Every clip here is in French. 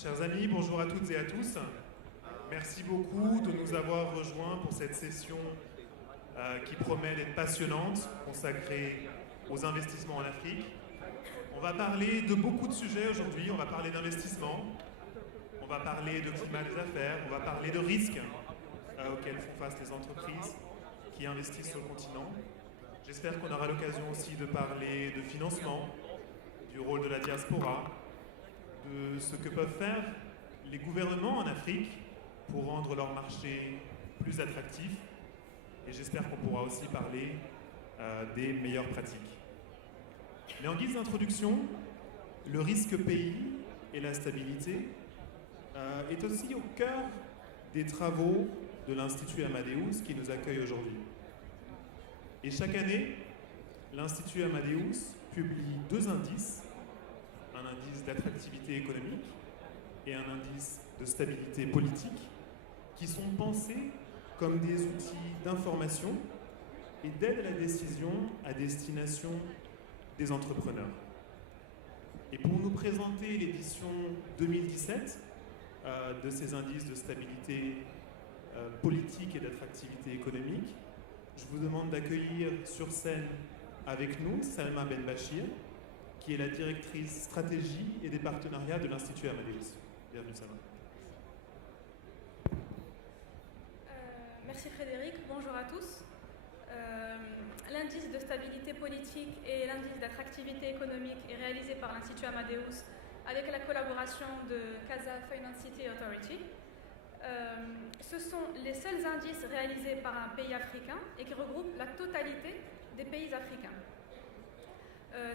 Chers amis, bonjour à toutes et à tous. Merci beaucoup de nous avoir rejoints pour cette session qui promet d'être passionnante, consacrée aux investissements en Afrique. On va parler de beaucoup de sujets aujourd'hui. On va parler d'investissement, on va parler de climat des affaires, on va parler de risques auxquels font face les entreprises qui investissent sur le continent. J'espère qu'on aura l'occasion aussi de parler de financement, du rôle de la diaspora, de ce que peuvent faire les gouvernements en Afrique pour rendre leur marché plus attractif. Et j'espère qu'on pourra aussi parler des meilleures pratiques. Mais en guise d'introduction, le risque pays et la stabilité est aussi au cœur des travaux de l'Institut Amadeus qui nous accueille aujourd'hui. Et chaque année, l'Institut Amadeus publie deux indices, un indice d'attractivité économique et un indice de stabilité politique, qui sont pensés comme des outils d'information et d'aide à la décision à destination des entrepreneurs. Et pour nous présenter l'édition 2017 de ces indices de stabilité politique et d'attractivité économique, je vous demande d'accueillir sur scène avec nous Salma Benbachir, qui est la directrice stratégie et des partenariats de l'Institut Amadeus. Bienvenue Salma. Merci Frédéric, bonjour à tous. L'indice de stabilité politique et l'indice d'attractivité économique est réalisé par l'Institut Amadeus avec la collaboration de Casa Finance City Authority. Ce sont les seuls indices réalisés par un pays africain et qui regroupent la totalité des pays africains.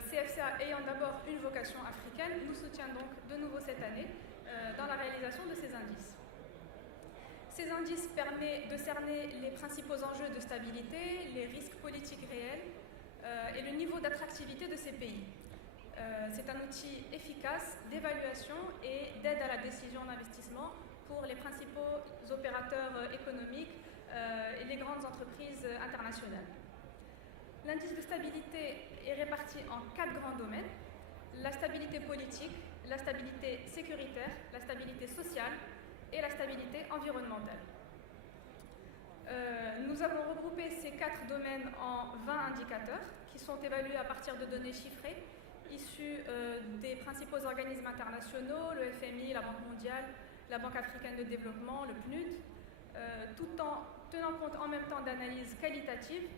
CFCA ayant d'abord une vocation africaine, nous soutient donc de nouveau cette année dans la réalisation de ces indices. Ces indices permettent de cerner les principaux enjeux de stabilité, les risques politiques réels et le niveau d'attractivité de ces pays. C'est un outil efficace d'évaluation et d'aide à la décision d'investissement pour les principaux opérateurs économiques et les grandes entreprises internationales. L'indice de stabilité est réparti en 4 grands domaines: la stabilité politique, la stabilité sécuritaire, la stabilité sociale et la stabilité environnementale. Nous avons regroupé ces 4 domaines en 20 indicateurs qui sont évalués à partir de données chiffrées issues des principaux organismes internationaux, le FMI, la Banque mondiale, la Banque africaine de développement, le PNUD, tout en tenant compte en même temps d'analyses qualitatives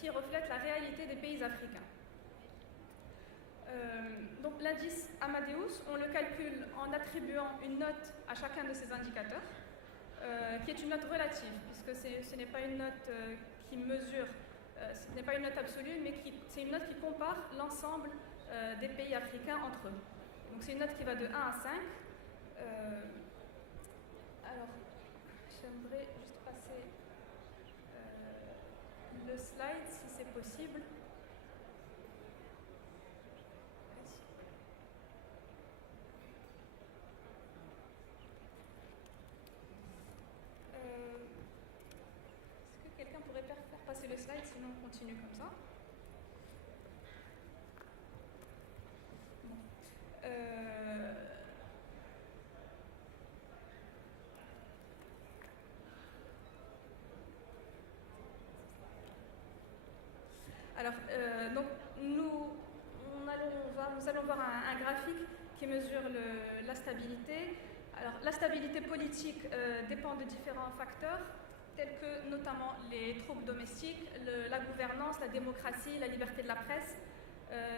qui reflètent la réalité des pays africains. Donc l'indice Amadeus, on le calcule en attribuant une note à chacun de ces indicateurs, qui est une note relative, puisque ce n'est pas une note qui mesure, ce n'est pas une note absolue, mais c'est une note qui compare l'ensemble des pays africains entre eux. Donc c'est une note qui va de 1 à 5. Alors, j'aimerais juste passer le slide, si c'est possible. Est-ce que quelqu'un pourrait faire passer le slide, sinon on continue comme ça? Bon. Alors, donc nous allons voir un graphique qui mesure la stabilité. Alors, la stabilité politique dépend de différents facteurs, tels que notamment les troubles domestiques, la gouvernance, la démocratie, la liberté de la presse.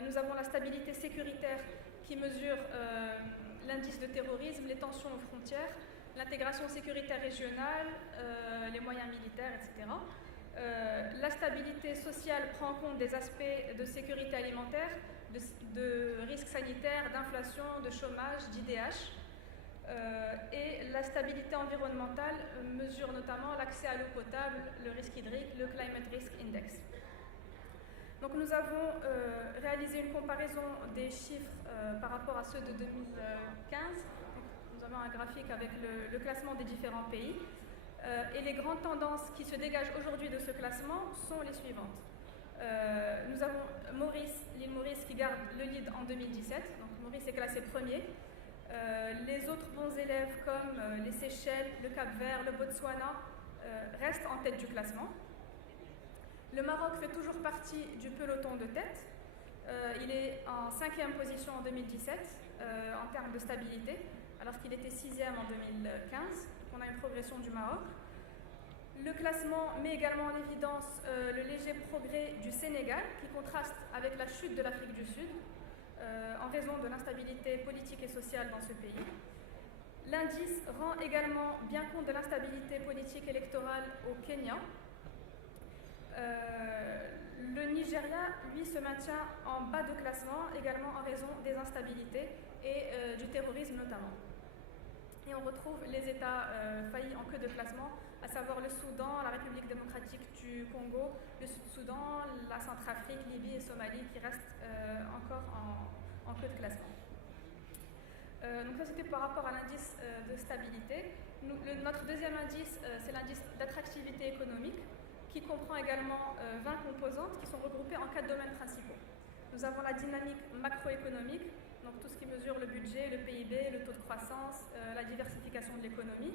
Nous avons la stabilité sécuritaire qui mesure l'indice de terrorisme, les tensions aux frontières, l'intégration sécuritaire régionale, les moyens militaires, etc. La stabilité sociale prend en compte des aspects de sécurité alimentaire, de risques sanitaires, d'inflation, de chômage, d'IDH. Et la stabilité environnementale mesure notamment l'accès à l'eau potable, le risque hydrique, le Climate Risk Index. Donc nous avons réalisé une comparaison des chiffres par rapport à ceux de 2015. Donc, nous avons un graphique avec le classement des différents pays. Et les grandes tendances qui se dégagent aujourd'hui de ce classement sont les suivantes. Nous avons l'île Maurice qui garde le lead en 2017. Donc Maurice est classé premier. Les autres bons élèves comme les Seychelles, le Cap-Vert, le Botswana restent en tête du classement. Le Maroc fait toujours partie du peloton de tête. Il est en 5e position en 2017 en termes de stabilité, alors qu'il était 6e en 2015. Donc on a une progression du Maroc. Le classement met également en évidence le léger progrès du Sénégal, qui contraste avec la chute de l'Afrique du Sud, en raison de l'instabilité politique et sociale dans ce pays. L'indice rend également bien compte de l'instabilité politique électorale au Kenya. Le Nigeria, lui, se maintient en bas de classement, également en raison des instabilités et du terrorisme notamment. Et on retrouve les États faillis en queue de classement, à savoir le Soudan, la République démocratique du Congo, le Sud-Soudan, la Centrafrique, Libye et Somalie qui restent encore en queue de classement. Donc ça c'était par rapport à l'indice de stabilité. Notre deuxième indice, c'est l'indice d'attractivité économique, qui comprend également 20 composantes qui sont regroupées en 4 domaines principaux. Nous avons la dynamique macroéconomique, donc tout ce qui mesure le budget, le PIB, le taux de croissance, la diversification de l'économie.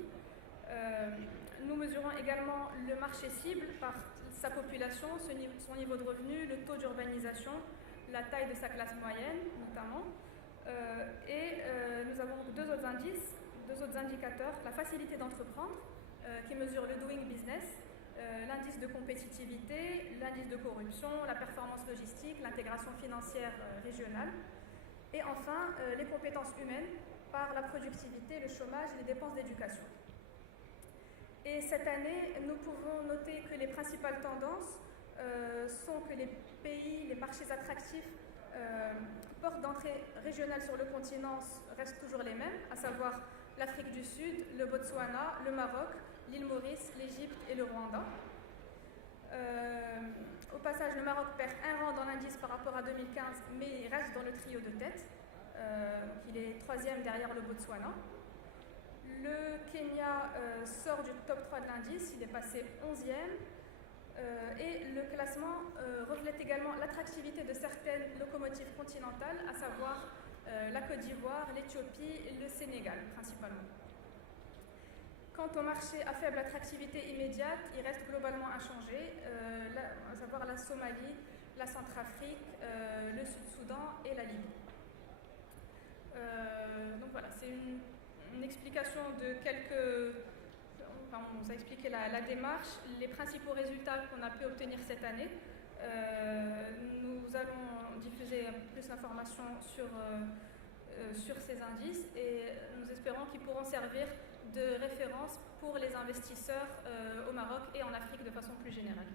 Nous mesurons également le marché cible par sa population, son niveau de revenu, le taux d'urbanisation, la taille de sa classe moyenne notamment. Nous avons deux autres indices, deux autres indicateurs, la facilité d'entreprendre, qui mesure le doing business, l'indice de compétitivité, l'indice de corruption, la performance logistique, l'intégration financière régionale, et enfin les compétences humaines par la productivité, le chômage et les dépenses d'éducation. Et cette année, nous pouvons noter que les principales tendances sont que les pays, les marchés attractifs, portes d'entrée régionales sur le continent restent toujours les mêmes, à savoir l'Afrique du Sud, le Botswana, le Maroc, l'île Maurice, l'Égypte et le Rwanda. Au passage, le Maroc perd un rang dans l'indice par rapport à 2015, mais il reste dans le trio de tête. Il est 3e derrière le Botswana. Le Kenya sort du top 3 de l'indice, il est passé 11e. Et le classement reflète également l'attractivité de certaines locomotives continentales, à savoir la Côte d'Ivoire, l'Éthiopie et le Sénégal principalement. Quant au marché à faible attractivité immédiate, il reste globalement inchangé, à savoir la Somalie, la Centrafrique, le Sud-Soudan et la Libye. Donc voilà, c'est une explication de quelques... Enfin, on vous a expliqué la démarche, les principaux résultats qu'on a pu obtenir cette année. Nous allons diffuser plus d'informations sur ces indices et nous espérons qu'ils pourront servir de référence pour les investisseurs au Maroc et en Afrique de façon plus générale.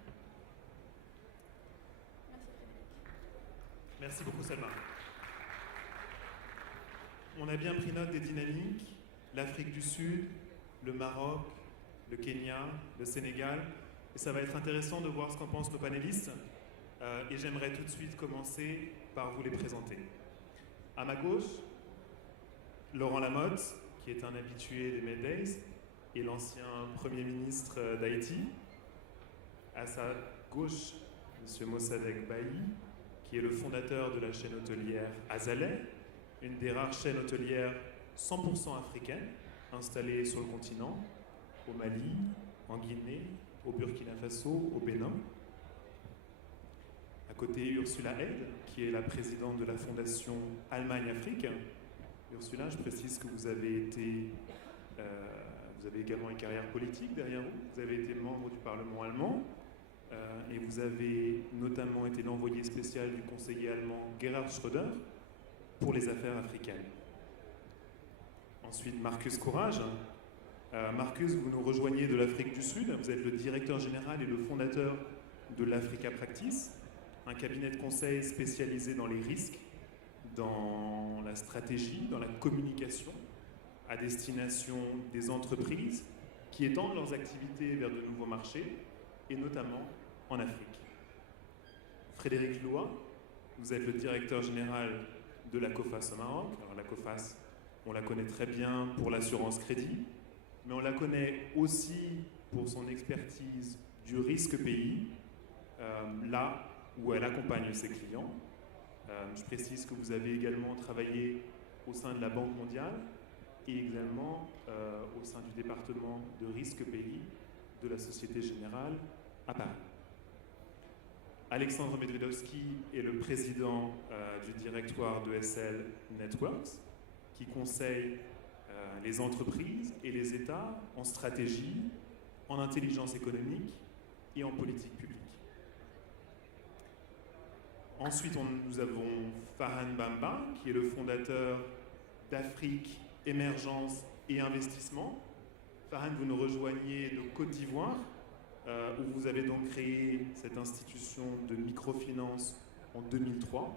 Merci Frédéric. Merci beaucoup Salma. On a bien pris note des dynamiques, l'Afrique du Sud, le Maroc, le Kenya, le Sénégal. Et ça va être intéressant de voir ce qu'en pensent nos panélistes. Et j'aimerais tout de suite commencer par vous les présenter. À ma gauche, Laurent Lamotte, qui est un habitué des Med Days et l'ancien Premier ministre d'Haïti. À sa gauche, M. Mossadegh Bahi, qui est le fondateur de la chaîne hôtelière Azaleh, une des rares chaînes hôtelières 100% africaines installées sur le continent, au Mali, en Guinée, au Burkina Faso, au Bénin. À côté, Ursula Aide, qui est la présidente de la fondation Allemagne-Afrique. Ursula, je précise que vous avez également une carrière politique derrière vous. Vous avez été membre du Parlement allemand et vous avez notamment été l'envoyé spécial du conseiller allemand Gerhard Schröder pour les affaires africaines. Ensuite, Marcus Courage. Marcus, vous nous rejoignez de l'Afrique du Sud. Vous êtes le directeur général et le fondateur de l'Africa Practice, un cabinet de conseil spécialisé dans les risques, dans la stratégie, dans la communication à destination des entreprises qui étendent leurs activités vers de nouveaux marchés et notamment en Afrique. Frédéric Loua, vous êtes le directeur général de la COFAS au Maroc. Alors la COFAS, on la connaît très bien pour l'assurance crédit, mais on la connaît aussi pour son expertise du risque pays, là où elle accompagne ses clients. Je précise que vous avez également travaillé au sein de la Banque mondiale et également au sein du département de risque pays de la Société Générale à Paris. Alexandre Medvedovski est le président du directoire de SL Networks, qui conseille les entreprises et les États en stratégie, en intelligence économique et en politique publique. Ensuite, nous avons Farhan Bamba, qui est le fondateur d'Afrique, Émergence et Investissement. Farhan, vous nous rejoignez de Côte d'Ivoire, où vous avez donc créé cette institution de microfinance en 2003,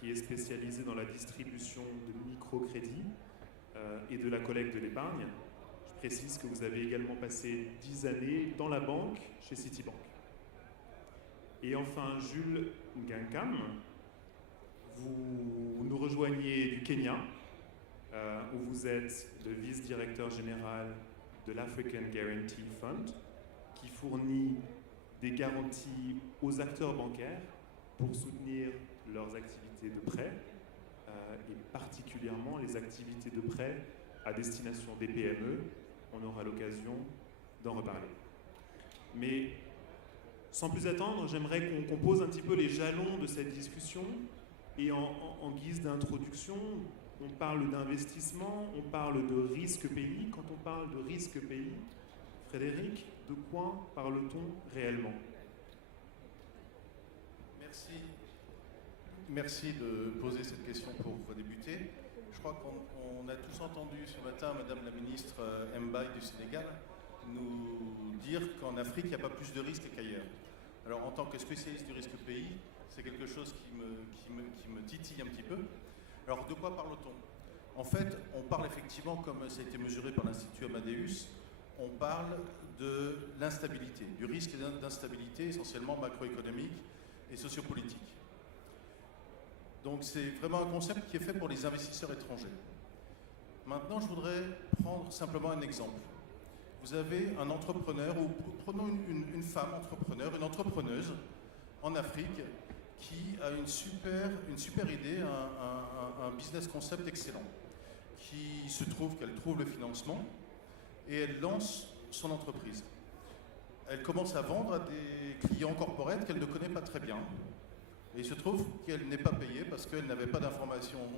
qui est spécialisée dans la distribution de microcrédits et de la collecte de l'épargne. Je précise que vous avez également passé 10 années dans la banque chez Citibank. Et enfin, Jules Ngankam, vous nous rejoignez du Kenya, où vous êtes le vice-directeur général de l'African Guarantee Fund, qui fournit des garanties aux acteurs bancaires pour soutenir leurs activités de prêt, et particulièrement les activités de prêt à destination des PME. On aura l'occasion d'en reparler. Mais sans plus attendre, j'aimerais qu'on pose un petit peu les jalons de cette discussion. Et en guise d'introduction, on parle d'investissement, on parle de risque pays. Quand on parle de risque pays, Frédéric, de quoi parle-t-on réellement? Merci de poser cette question pour débuter. Je crois qu'on a tous entendu ce matin Madame la ministre Mbaye du Sénégal nous dire qu'en Afrique, il n'y a pas plus de risques qu'ailleurs. Alors, en tant que spécialiste du risque pays, c'est quelque chose qui me titille un petit peu. Alors, de quoi parle-t-on? En fait, on parle effectivement, comme ça a été mesuré par l'Institut Amadeus, on parle de l'instabilité, du risque d'instabilité essentiellement macroéconomique et sociopolitique. Donc c'est vraiment un concept qui est fait pour les investisseurs étrangers. Maintenant, je voudrais prendre simplement un exemple. Vous avez un entrepreneur, ou prenons une femme entrepreneur, une entrepreneuse en Afrique qui a une super idée, un business concept excellent, qui se trouve qu'elle trouve le financement et elle lance son entreprise. Elle commence à vendre à des clients corporate qu'elle ne connaît pas très bien. Et il se trouve qu'elle n'est pas payée parce qu'elle n'avait pas d'informations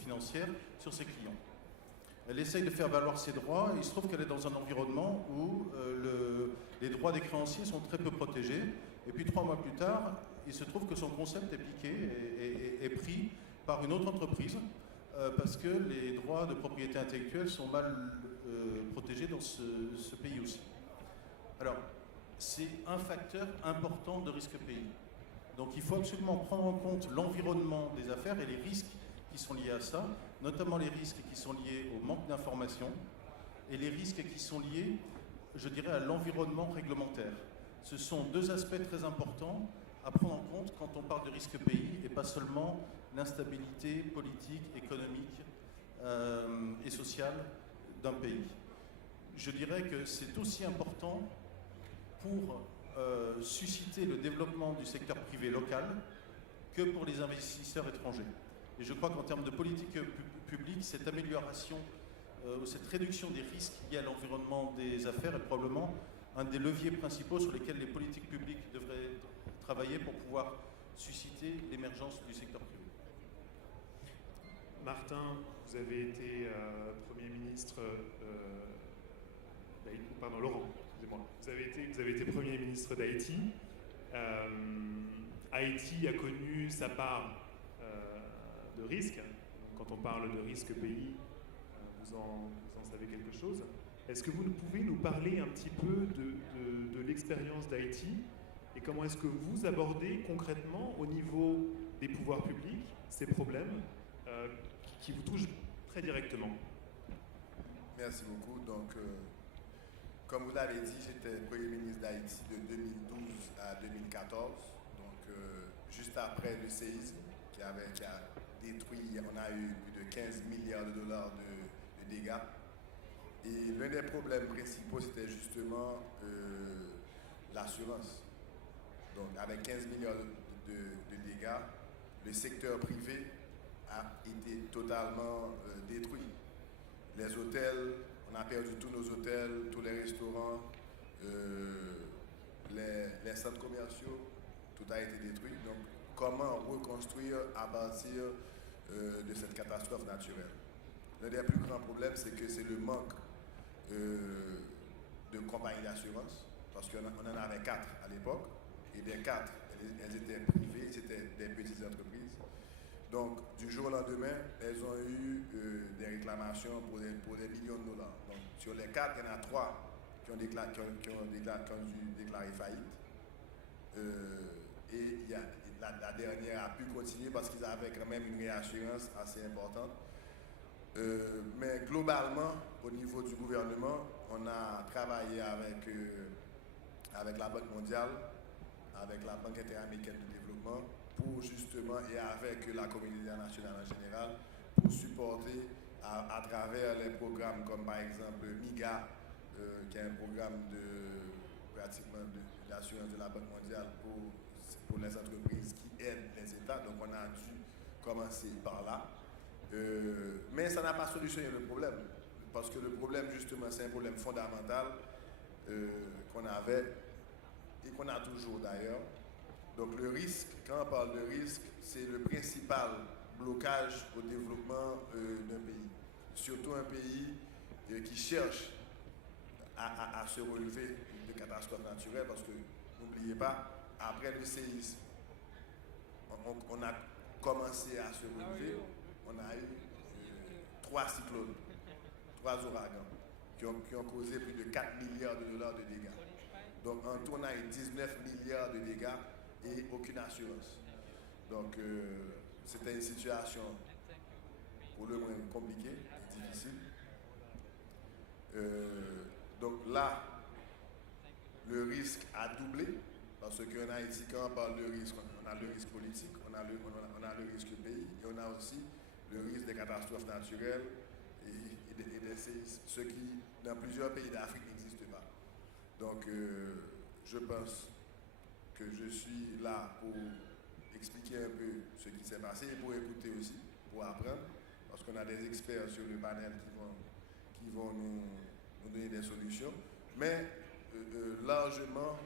financières sur ses clients. Elle essaye de faire valoir ses droits et il se trouve qu'elle est dans un environnement où les droits des créanciers sont très peu protégés. Et puis 3 mois plus tard, il se trouve que son concept est piqué et est pris par une autre entreprise parce que les droits de propriété intellectuelle sont mal protégés dans ce pays aussi. Alors, c'est un facteur important de risque pays. Donc il faut absolument prendre en compte l'environnement des affaires et les risques qui sont liés à ça, notamment les risques qui sont liés au manque d'information et les risques qui sont liés, je dirais, à l'environnement réglementaire. Ce sont 2 aspects très importants à prendre en compte quand on parle de risque pays et pas seulement l'instabilité politique, économique et sociale d'un pays. Je dirais que c'est aussi important pour susciter le développement du secteur privé local que pour les investisseurs étrangers. Et je crois qu'en termes de politique publique, cette amélioration, cette réduction des risques liés à l'environnement des affaires est probablement un des leviers principaux sur lesquels les politiques publiques devraient travailler pour pouvoir susciter l'émergence du secteur privé. Martin, vous avez été Premier ministre pardon, Laurent, excusez-moi. Vous avez été Premier ministre d'Haïti. Haïti a connu sa part de risques. Quand on parle de risque pays, vous en savez quelque chose. Est-ce que vous pouvez nous parler un petit peu de l'expérience d'Haïti et comment est-ce que vous abordez concrètement au niveau des pouvoirs publics ces problèmes qui vous touchent très directement? Merci beaucoup. Donc, comme vous l'avez dit, j'étais Premier ministre d'Haïti de 2012 à 2014, donc juste après le séisme qui avait détruit, on a eu plus de 15 milliards de dollars de dégâts. Et l'un des problèmes principaux, c'était justement l'assurance. Donc avec 15 milliards de dégâts, le secteur privé a été totalement détruit. Les hôtels, on a perdu tous nos hôtels, tous les restaurants, les centres commerciaux, tout a été détruit. Donc, comment reconstruire à partir de cette catastrophe naturelle? L'un des plus grands problèmes, c'est que c'est le manque de compagnies d'assurance, parce qu'on en avait 4 à l'époque, et des 4, elles étaient privées, c'était des petites entreprises. Donc, du jour au lendemain, elles ont eu des réclamations pour des millions de dollars. Donc, sur les 4, il y en a 3 qui ont dû déclarer faillite. Et la dernière a pu continuer parce qu'ils avaient quand même une réassurance assez importante. Mais globalement, au niveau du gouvernement, on a travaillé avec la Banque mondiale, avec la Banque interaméricaine de développement, pour justement, et avec la communauté internationale en général, pour supporter à travers les programmes comme par exemple MIGA, qui est un programme d'assurance de la Banque mondiale pour les entreprises qui aident les États. Donc on a dû commencer par là. Mais ça n'a pas solutionné le problème, parce que le problème justement c'est un problème fondamental qu'on avait et qu'on a toujours d'ailleurs. Donc le risque, quand on parle de risque, c'est le principal blocage au développement d'un pays. Surtout un pays qui cherche à se relever de catastrophes naturelles, parce que n'oubliez pas, après le séisme, on a commencé à se relever. On a eu 3 cyclones, 3 ouragans qui ont causé plus de 4 milliards de dollars de dégâts. Donc en tout, on a eu 19 milliards de dégâts et aucune assurance. Donc c'était une situation pour le moins compliquée et difficile. Donc là, le risque a doublé, parce qu'en Haïti, quand on parle de risque, on a le risque politique, on a le risque pays, et on a aussi le risque des catastrophes naturelles et des séismes, ce qui, dans plusieurs pays d'Afrique, n'existe pas. Donc, je pense que je suis là pour expliquer un peu ce qui s'est passé et pour écouter aussi, pour apprendre, parce qu'on a des experts sur le panel qui vont nous donner des solutions. Mais largement,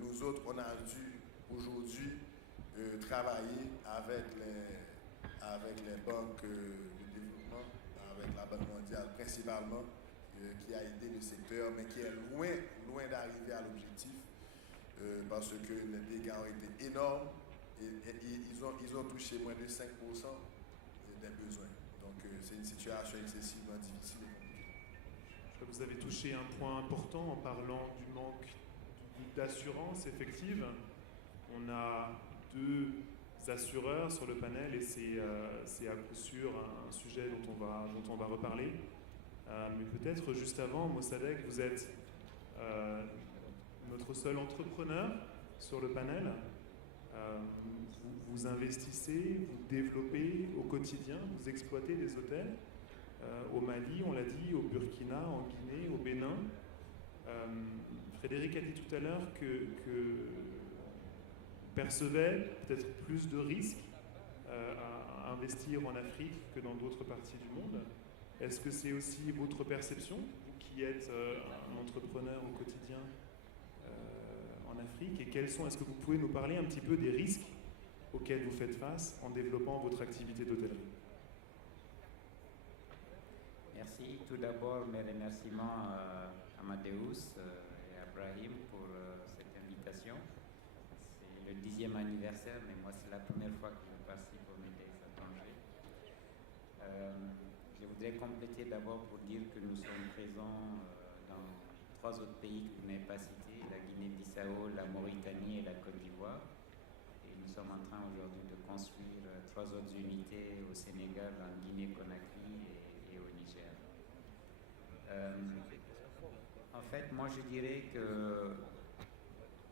nous autres, on a dû aujourd'hui travailler avec les banques de développement, avec la Banque mondiale principalement, qui a aidé le secteur, mais qui est loin d'arriver à l'objectif, parce que les dégâts ont été énormes et ils ont touché moins de 5% des besoins. Donc c'est une situation excessivement difficile et compliquée. Vous avez touché un point important en parlant du manque d'assurance effective. On a 2 assureurs sur le panel et c'est à coup sûr un sujet dont on va reparler. Mais peut-être juste avant, Mossadegh, vous êtes notre seul entrepreneur sur le panel. Vous investissez, vous développez au quotidien, vous exploitez des hôtels au Mali, on l'a dit, au Burkina, en Guinée, au Bénin. Frédéric a dit tout à l'heure que percevait peut-être plus de risques à investir en Afrique que dans d'autres parties du monde. Est-ce que c'est aussi votre perception, vous qui êtes un entrepreneur au quotidien en Afrique, et est-ce que vous pouvez nous parler un petit peu des risques auxquels vous faites face en développant votre activité d'hôtellerie? Merci. Tout d'abord, mes remerciements à Amadeus et à Brahim pour cette invitation. C'est le 10e anniversaire, mais moi, c'est la première fois que je participe au Médailles étrangers. Je voudrais compléter d'abord pour dire que nous sommes présents dans 3 autres pays que vous n'avez pas cités, la Guinée-Bissau, la Mauritanie et la Côte d'Ivoire. Et nous sommes en train aujourd'hui de construire 3 autres unités au Sénégal, en Guinée-Conakry et au Niger. En fait, moi je dirais que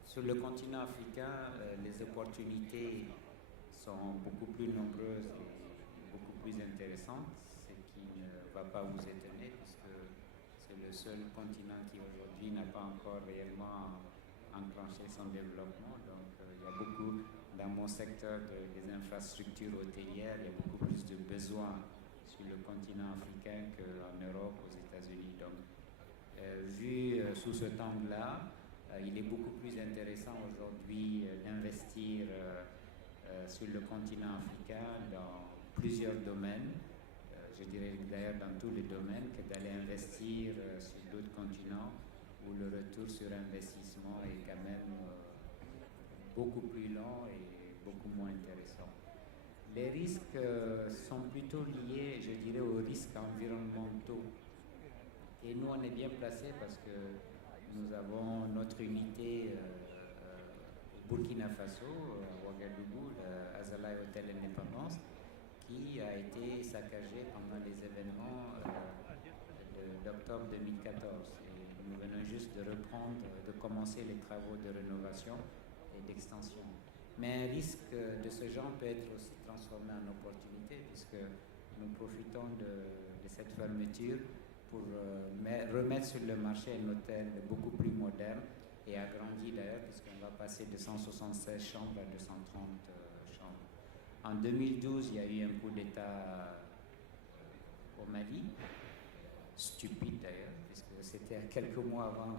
sur le continent africain, les opportunités sont beaucoup plus nombreuses et beaucoup plus intéressantes, ce qui ne va pas vous étonner puisque c'est le seul continent qui aujourd'hui n'a pas encore réellement enclenché son développement. Donc il y a beaucoup dans mon secteur des infrastructures hôtelières, il y a beaucoup plus de besoins sur le continent africain qu'en Europe, aux États-Unis. Donc, vu sous cet angle-là, il est beaucoup plus intéressant aujourd'hui d'investir sur le continent africain dans plusieurs domaines, je dirais d'ailleurs dans tous les domaines, que d'aller investir sur d'autres continents où le retour sur investissement est quand même beaucoup plus lent et beaucoup moins intéressant. Les risques sont plutôt liés, je dirais, aux risques environnementaux. Et nous, on est bien placés parce que nous avons notre unité au Burkina Faso, à Ouagadougou, l'Azalaï Hotel Indépendance, qui a été saccagé pendant les événements d'octobre 2014. Et nous venons juste de commencer les travaux de rénovation et d'extension. Mais un risque de ce genre peut être aussi transformé en opportunité, puisque nous profitons de cette fermeture pour remettre sur le marché un hôtel beaucoup plus moderne et agrandi d'ailleurs, puisqu'on va passer de 176 chambres à 230 chambres. En 2012, il y a eu un coup d'État au Mali, stupide d'ailleurs, puisque c'était quelques mois avant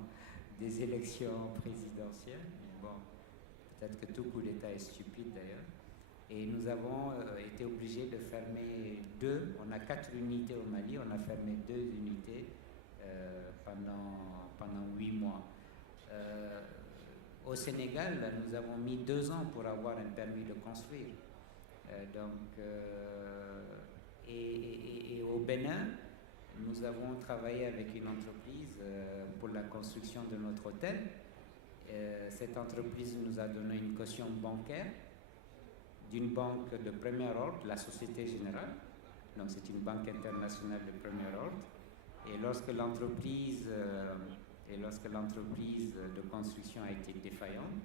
des élections présidentielles. Mais bon, peut-être que tout coup d'État est stupide d'ailleurs. Et nous avons été obligés de fermer on a 4 unités au Mali, on a fermé 2 unités pendant 8 mois. Au Sénégal, nous avons mis 2 ans pour avoir un permis de construire. Et au Bénin, nous avons travaillé avec une entreprise pour la construction de notre hôtel. Cette entreprise nous a donné une caution bancaire d'une banque de premier ordre, la Société Générale. Donc c'est une banque internationale de premier ordre. Et lorsque l'entreprise de construction a été défaillante,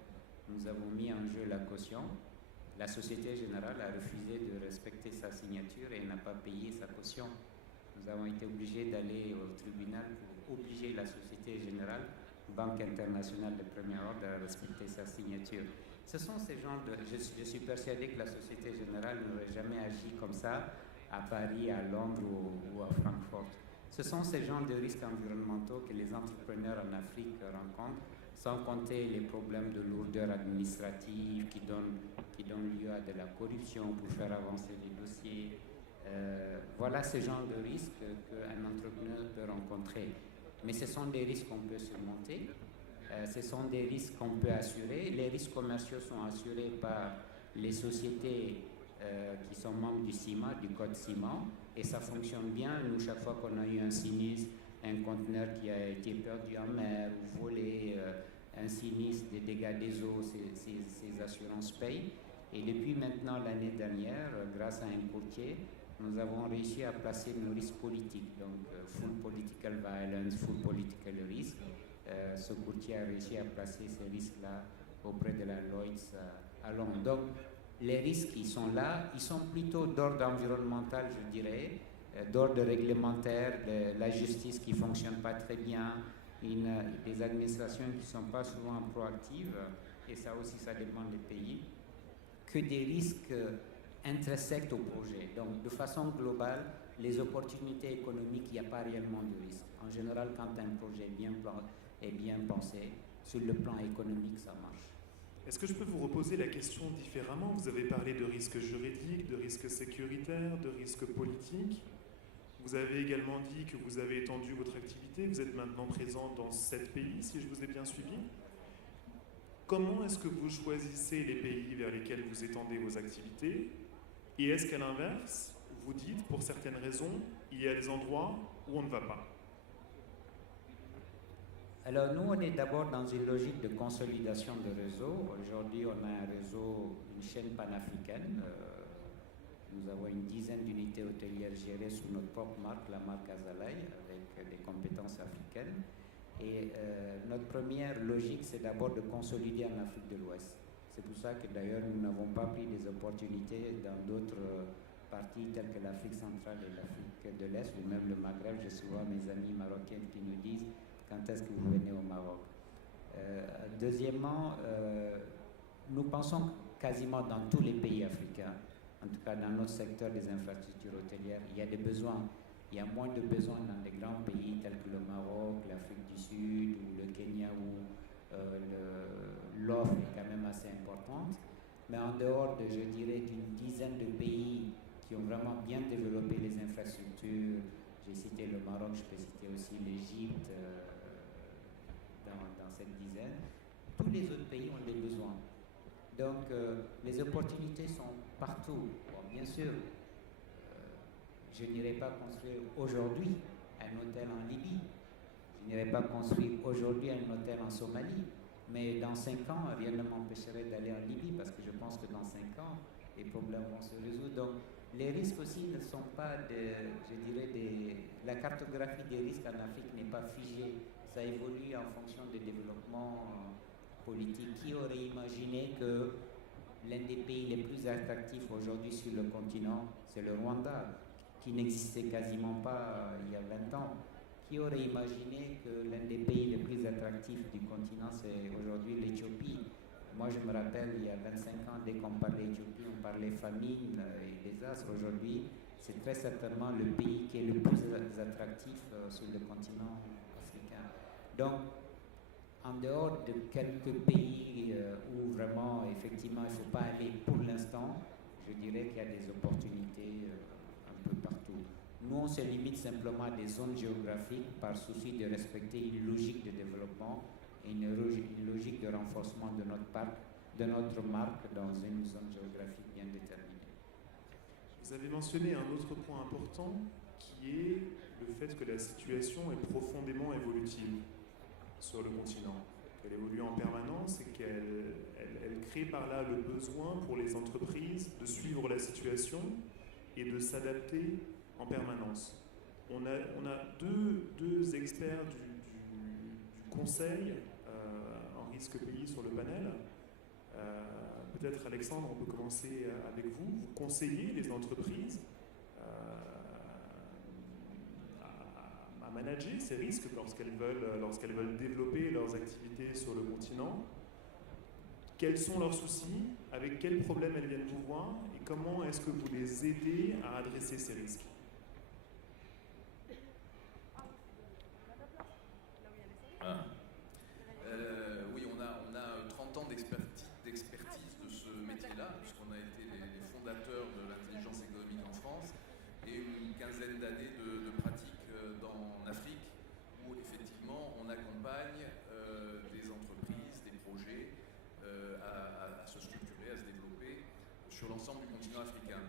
nous avons mis en jeu la caution. La Société Générale a refusé de respecter sa signature et n'a pas payé sa caution. Nous avons été obligés d'aller au tribunal pour obliger la Société Générale, banque internationale de premier ordre, à respecter sa signature. Ce sont ces genres de... Je suis persuadé que la Société Générale n'aurait jamais agi comme ça à Paris, à Londres ou à Francfort. Ce sont ces genres de risques environnementaux que les entrepreneurs en Afrique rencontrent, sans compter les problèmes de lourdeur administrative qui donnent lieu à de la corruption pour faire avancer les dossiers. Voilà ce genre de risques qu'un entrepreneur peut rencontrer. Mais ce sont des risques qu'on peut surmonter. Ce sont des risques qu'on peut assurer. Les risques commerciaux sont assurés par les sociétés qui sont membres du CIMA, du code CIMA, et ça fonctionne bien. Nous, chaque fois qu'on a eu un sinistre, un conteneur qui a été perdu en mer ou volé, un sinistre, des dégâts des eaux, ces assurances payent. Et depuis maintenant l'année dernière, grâce à un courtier, nous avons réussi à placer nos risques politiques, donc full political violence, full political risk. Ce courtier a réussi à placer ces risques-là auprès de la Lloyds à Londres. Donc, les risques qui sont là, ils sont plutôt d'ordre environnemental, je dirais, d'ordre réglementaire, de la justice qui ne fonctionne pas très bien, des administrations qui ne sont pas souvent proactives, et ça aussi, ça dépend des pays, que des risques intrinsèques au projet. Donc, de façon globale, les opportunités économiques, il n'y a pas réellement de risque. En général, quand un projet est bien pensé, sur le plan économique, ça marche. Est-ce que je peux vous reposer la question différemment? Vous avez parlé de risques juridiques, de risques sécuritaires, de risques politiques. Vous avez également dit que vous avez étendu votre activité. Vous êtes maintenant présent dans 7 pays, si je vous ai bien suivi. Comment est-ce que vous choisissez les pays vers lesquels vous étendez vos activités? Et est-ce qu'à l'inverse, vous dites, pour certaines raisons, il y a des endroits où on ne va pas? Alors nous, on est d'abord dans une logique de consolidation de réseau. Aujourd'hui, on a un réseau, une chaîne panafricaine. Nous avons une dizaine d'unités hôtelières gérées sous notre propre marque, la marque Azalaï, avec des compétences africaines. Et notre première logique, c'est d'abord de consolider en Afrique de l'Ouest. C'est pour ça que d'ailleurs, nous n'avons pas pris des opportunités dans d'autres parties telles que l'Afrique centrale et l'Afrique de l'Est, ou même le Maghreb. J'ai souvent mes amis marocains qui nous disent quand est-ce que vous venez au Maroc. Deuxièmement, nous pensons quasiment dans tous les pays africains, en tout cas dans notre secteur des infrastructures hôtelières, il y a des besoins. Il y a moins de besoins dans les grands pays tels que le Maroc, l'Afrique du Sud ou le Kenya où l'offre est quand même assez importante. Mais en dehors de, je dirais, d'une dizaine de pays qui ont vraiment bien développé les infrastructures, j'ai cité le Maroc, je peux citer aussi l'Égypte dans cette dizaine, tous les autres pays ont des besoins. Donc les opportunités sont partout. Bon, bien sûr, je n'irai pas construire aujourd'hui un hôtel en Libye, je n'irai pas construire aujourd'hui un hôtel en Somalie, mais dans 5 ans, rien ne m'empêcherait d'aller en Libye parce que je pense que dans 5 ans, les problèmes vont se résoudre. Donc, les risques aussi ne sont pas, la cartographie des risques en Afrique n'est pas figée. Ça évolue en fonction des développements politiques. Qui aurait imaginé que l'un des pays les plus attractifs aujourd'hui sur le continent, c'est le Rwanda, qui n'existait quasiment pas il y a 20 ans. Qui aurait imaginé que l'un des pays les plus attractifs du continent, c'est aujourd'hui l'Éthiopie? Moi, je me rappelle, il y a 25 ans, dès qu'on parlait Éthiopie, on parlait famine et désastre. Aujourd'hui, c'est très certainement le pays qui est le plus attractif sur le continent africain. Donc, en dehors de quelques pays où vraiment, effectivement, il ne faut pas aller pour l'instant, je dirais qu'il y a des opportunités un peu partout. Nous, on se limite simplement à des zones géographiques par souci de respecter une logique de développement et une logique de renforcement de notre marque dans une zone géographique bien déterminée. Vous avez mentionné un autre point important qui est le fait que la situation est profondément évolutive sur le continent, qu'elle évolue en permanence et qu'elle crée par là le besoin pour les entreprises de suivre la situation et de s'adapter en permanence. On a deux experts du Conseil en risque pays sur le panel. Peut-être Alexandre, on peut commencer avec vous. Vous conseillez les entreprises à manager ces risques lorsqu'elles veulent développer leurs activités sur le continent. Quels sont leurs soucis? Avec quels problèmes elles viennent vous voir? Et comment est-ce que vous les aidez à adresser ces risques? Oui, on a 30 ans d'expertise de ce métier-là, puisqu'on a été les fondateurs de l'intelligence économique en France, et une quinzaine d'années de pratique en Afrique, où effectivement on accompagne des entreprises, des projets à se structurer, à se développer sur l'ensemble du continent africain.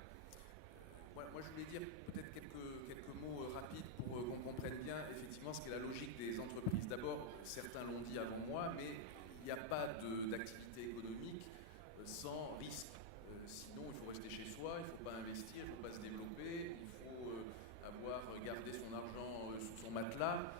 Moi je voulais dire peut-être quelques mots rapides pour qu'on comprenne bien effectivement ce qu'est la logique des entreprises. D'abord, certains l'ont dit avant moi, mais il n'y a pas d'activité économique sans risque. Sinon, il faut rester chez soi, il ne faut pas investir, il ne faut pas se développer, il faut avoir gardé son argent sous son matelas,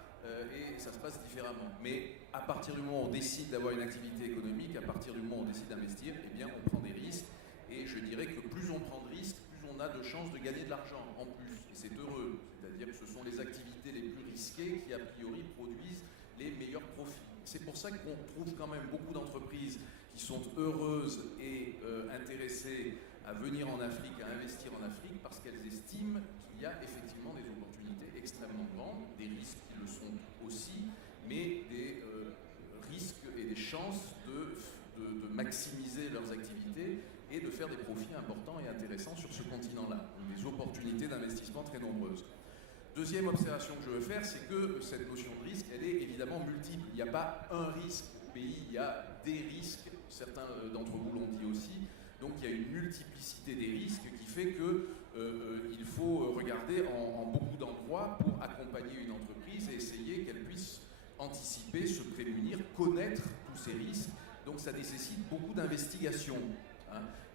et ça se passe différemment. Mais à partir du moment où on décide d'avoir une activité économique, à partir du moment où on décide d'investir, eh bien on prend des risques. Et je dirais que plus on prend de risques, plus on a de chances de gagner de l'argent en plus. Et c'est heureux. C'est-à-dire que ce sont les activités les plus risquées qui, a priori, produisent les meilleurs profits. C'est pour ça qu'on trouve quand même beaucoup d'entreprises qui sont heureuses et intéressées à venir en Afrique, à investir en Afrique, parce qu'elles estiment qu'il y a effectivement des opportunités extrêmement grandes, des risques qui le sont aussi, mais des risques et des chances de maximiser leurs activités et de faire des profits importants et intéressants sur ce continent-là. Des opportunités d'investissement très nombreuses. Deuxième observation que je veux faire, c'est que cette notion de risque, elle est évidemment multiple. Il n'y a pas un risque au pays, il y a des risques, certains d'entre vous l'ont dit aussi, donc il y a une multiplicité des risques qui fait qu'il faut regarder en beaucoup d'endroits pour accompagner une entreprise et essayer qu'elle puisse anticiper, se prémunir, connaître tous ces risques. Donc ça nécessite beaucoup d'investigation.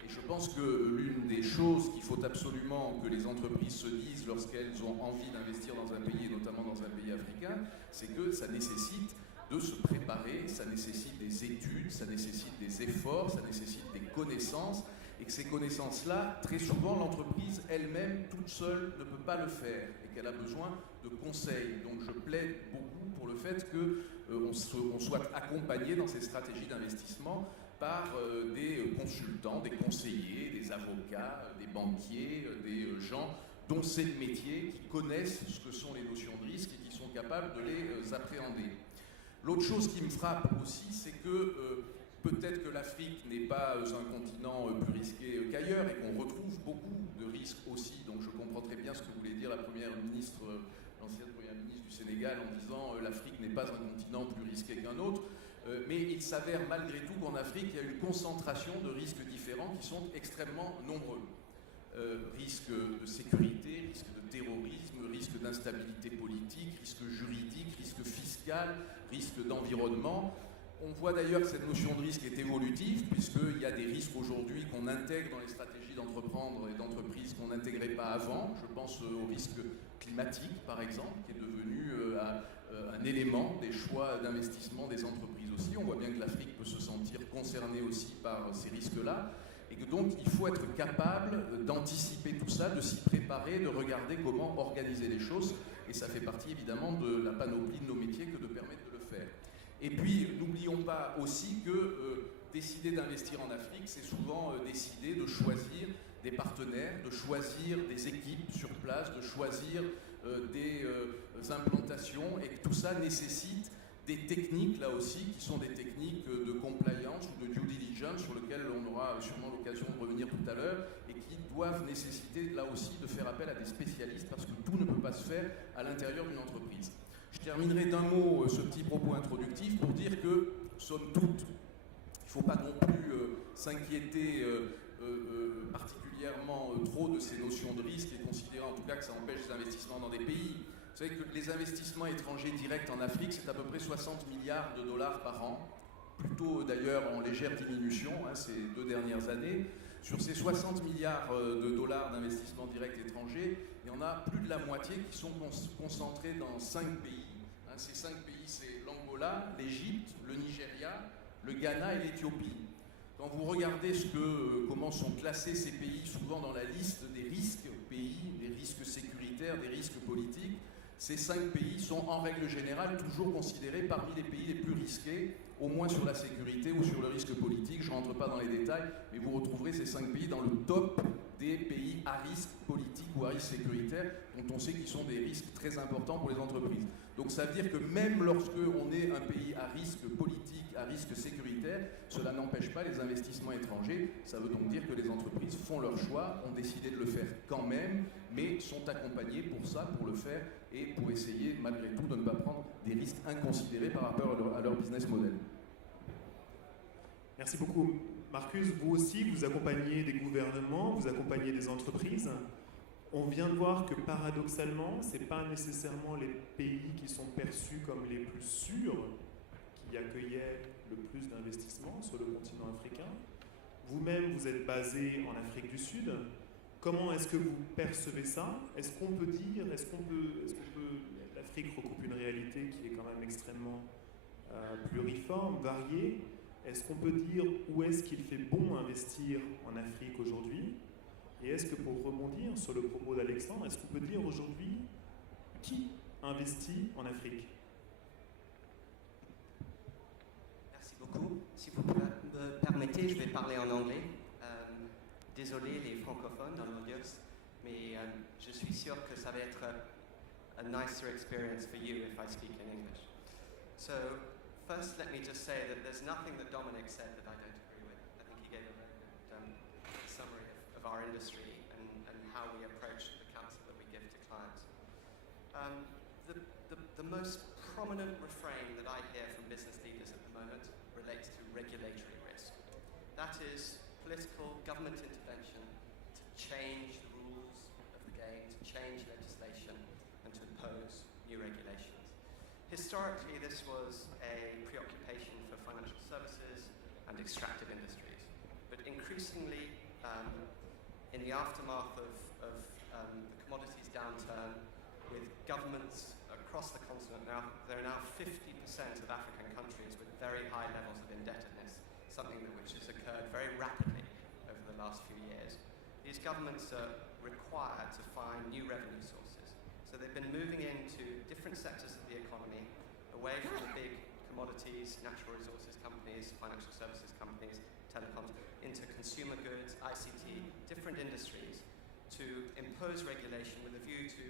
Et je pense que l'une des choses qu'il faut absolument que les entreprises se disent lorsqu'elles ont envie d'investir dans un pays, et notamment dans un pays africain, c'est que ça nécessite de se préparer, ça nécessite des études, ça nécessite des efforts, ça nécessite des connaissances, et que ces connaissances-là, très souvent, l'entreprise elle-même, toute seule, ne peut pas le faire, et qu'elle a besoin de conseils. Donc je plaide beaucoup pour le fait qu'on soit accompagné dans ces stratégies d'investissement par des consultants, des conseillers, des avocats, des banquiers, des gens dont c'est le métier, qui connaissent ce que sont les notions de risque et qui sont capables de les appréhender. L'autre chose qui me frappe aussi, c'est que peut-être que l'Afrique n'est pas un continent plus risqué qu'ailleurs et qu'on retrouve beaucoup de risques aussi. Donc je comprends très bien ce que voulait dire la première ministre, l'ancienne première ministre du Sénégal, en disant l'Afrique n'est pas un continent plus risqué qu'un autre. Mais il s'avère malgré tout qu'en Afrique, il y a une concentration de risques différents qui sont extrêmement nombreux. Risque de sécurité, risque de terrorisme, risque d'instabilité politique, risque juridique, risque fiscal, risque d'environnement. On voit d'ailleurs que cette notion de risque est évolutive, puisqu'il y a des risques aujourd'hui qu'on intègre dans les stratégies d'entreprendre et d'entreprise qu'on n'intégrait pas avant. Je pense au risque climatique, par exemple, qui est devenu un élément des choix d'investissement des entreprises aussi. On voit bien que l'Afrique peut se sentir concernée aussi par ces risques-là. Et que donc il faut être capable d'anticiper tout ça, de s'y préparer, de regarder comment organiser les choses. Et ça fait partie évidemment de la panoplie de nos métiers que de permettre de le faire. Et puis n'oublions pas aussi que décider d'investir en Afrique, c'est souvent décider de choisir des partenaires, de choisir des équipes sur place, de choisir des implantations, et que tout ça nécessite des techniques là aussi qui sont des techniques de compliance ou de due diligence sur lesquelles on aura sûrement l'occasion de revenir tout à l'heure et qui doivent nécessiter là aussi de faire appel à des spécialistes parce que tout ne peut pas se faire à l'intérieur d'une entreprise. Je terminerai d'un mot ce petit propos introductif pour dire que, somme toute, il ne faut pas non plus s'inquiéter particulièrement trop de ces notions de risque et considérer en tout cas que ça empêche les investissements dans des pays. Vous savez que les investissements étrangers directs en Afrique, c'est à peu près 60 milliards de dollars par an, plutôt d'ailleurs en légère diminution ces 2 dernières années. Sur ces 60 milliards de dollars d'investissements directs étrangers, il y en a plus de la moitié qui sont concentrés dans 5 pays. Ces 5 pays, c'est l'Angola, l'Égypte, le Nigeria, le Ghana et l'Éthiopie. Quand vous regardez comment sont classés ces pays, souvent dans la liste des risques pays, des risques sécuritaires, des risques politiques, ces 5 pays sont en règle générale toujours considérés parmi les pays les plus risqués, au moins sur la sécurité ou sur le risque politique. Je ne rentre pas dans les détails, mais vous retrouverez ces 5 pays dans le top des pays à risque politique ou à risque sécuritaire, dont on sait qu'ils sont des risques très importants pour les entreprises. Donc ça veut dire que même lorsque on est un pays à risque politique, à risque sécuritaire, cela n'empêche pas les investissements étrangers. Ça veut donc dire que les entreprises font leur choix, ont décidé de le faire quand même, mais sont accompagnées pour ça, pour le faire, et pour essayer malgré tout de ne pas prendre des risques inconsidérés par rapport à leur business model. Merci beaucoup. Marcus, vous aussi, vous accompagnez des gouvernements, vous accompagnez des entreprises. On vient de voir que paradoxalement, ce n'est pas nécessairement les pays qui sont perçus comme les plus sûrs qui accueillaient le plus d'investissements sur le continent africain. Vous-même, vous êtes basé en Afrique du Sud. Comment est-ce que vous percevez ça? Est-ce qu'on peut dire, l'Afrique recoupe une réalité qui est quand même extrêmement pluriforme, variée. Est-ce qu'on peut dire où est-ce qu'il fait bon investir en Afrique aujourd'hui? Et est-ce que pour rebondir sur le propos d'Alexandre, est-ce qu'on peut dire aujourd'hui qui investit en Afrique? Merci beaucoup. Si vous me permettez, je vais parler en anglais. Désolé les francophones dans l'audience, mais je suis sûr que ça va être a nicer experience for you if I speak in English. So, first let me just say that there's nothing that Dominic said that I don't agree with. I think he gave a very good summary of our industry and how we approach the counsel that we give to clients. The most prominent refrain that I hear from business leaders at the moment relates to regulatory risk. That is political government intervention to change the rules of the game, to change legislation, and to impose new regulations. Historically, this was a preoccupation for financial services and extractive industries. But increasingly, in the aftermath of the commodities downturn, with governments across the continent now, there are now 50% of African countries with very high levels of indebtedness, something which has occurred very rapidly over the last few years. These governments are required to find new revenue sources. So they've been moving into different sectors of the economy, away from the big commodities, natural resources companies, financial services companies, telecoms, into consumer goods, ICT, different industries, to impose regulation with a view to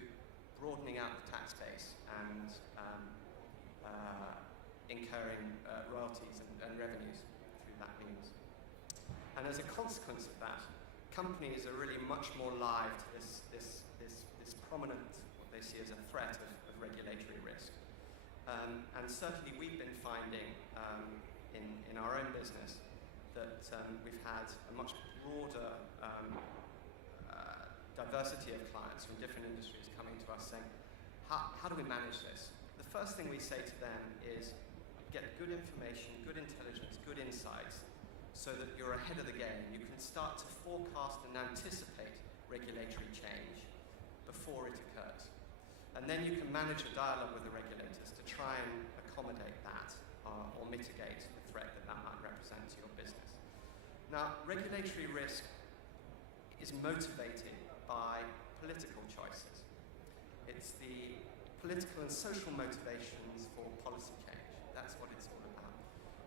broadening out the tax base and incurring royalties and revenues through that means. And as a consequence of that, companies are really much more live to this prominent, what they see as a threat of regulatory risk. And certainly we've been finding in our own business that we've had a much broader diversity of clients from different industries coming to us saying, how do we manage this? The first thing we say to them is get good information, good intelligence, good insights, so that you're ahead of the game. You can start to forecast and anticipate regulatory change before it occurs. And then you can manage a dialogue with the regulators to try and accommodate that or mitigate the threat that might represent to your business. Now, regulatory risk is motivated by political choices. It's the political and social motivations for policy change. That's what it's all about.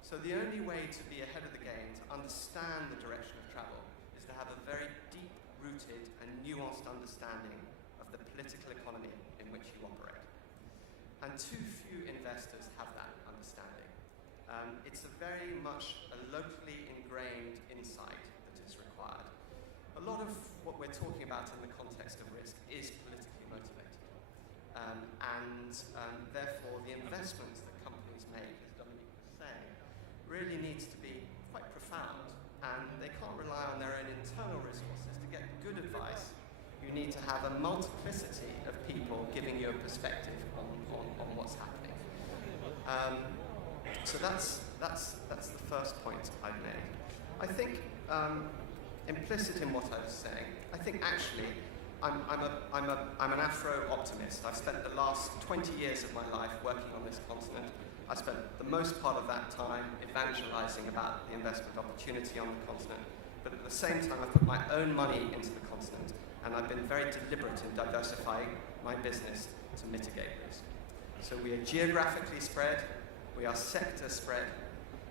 So the only way to be ahead of the game, to understand the direction of travel, is to have a very deep-rooted and nuanced understanding of the political economy in which you operate. And too few investors have that understanding. It's a very much a locally ingrained insight that is required. A lot of what we're talking about in the context of risk is politically motivated. And therefore the investments that companies make, as Dominique was saying, really needs to be quite profound. And they can't rely on their own internal resources. To get good advice, you need to have a multiplicity of people giving you a perspective on what's happening. So that's the first point I've made. I think implicit in what I was saying, I think actually I'm an Afro-optimist. I've spent the last 20 years of my life working on this continent. I spent the most part of that time evangelizing about the investment opportunity on the continent. But at the same time, I've put my own money into the continent, and I've been very deliberate in diversifying my business to mitigate risk. So we are geographically spread, we are sector spread,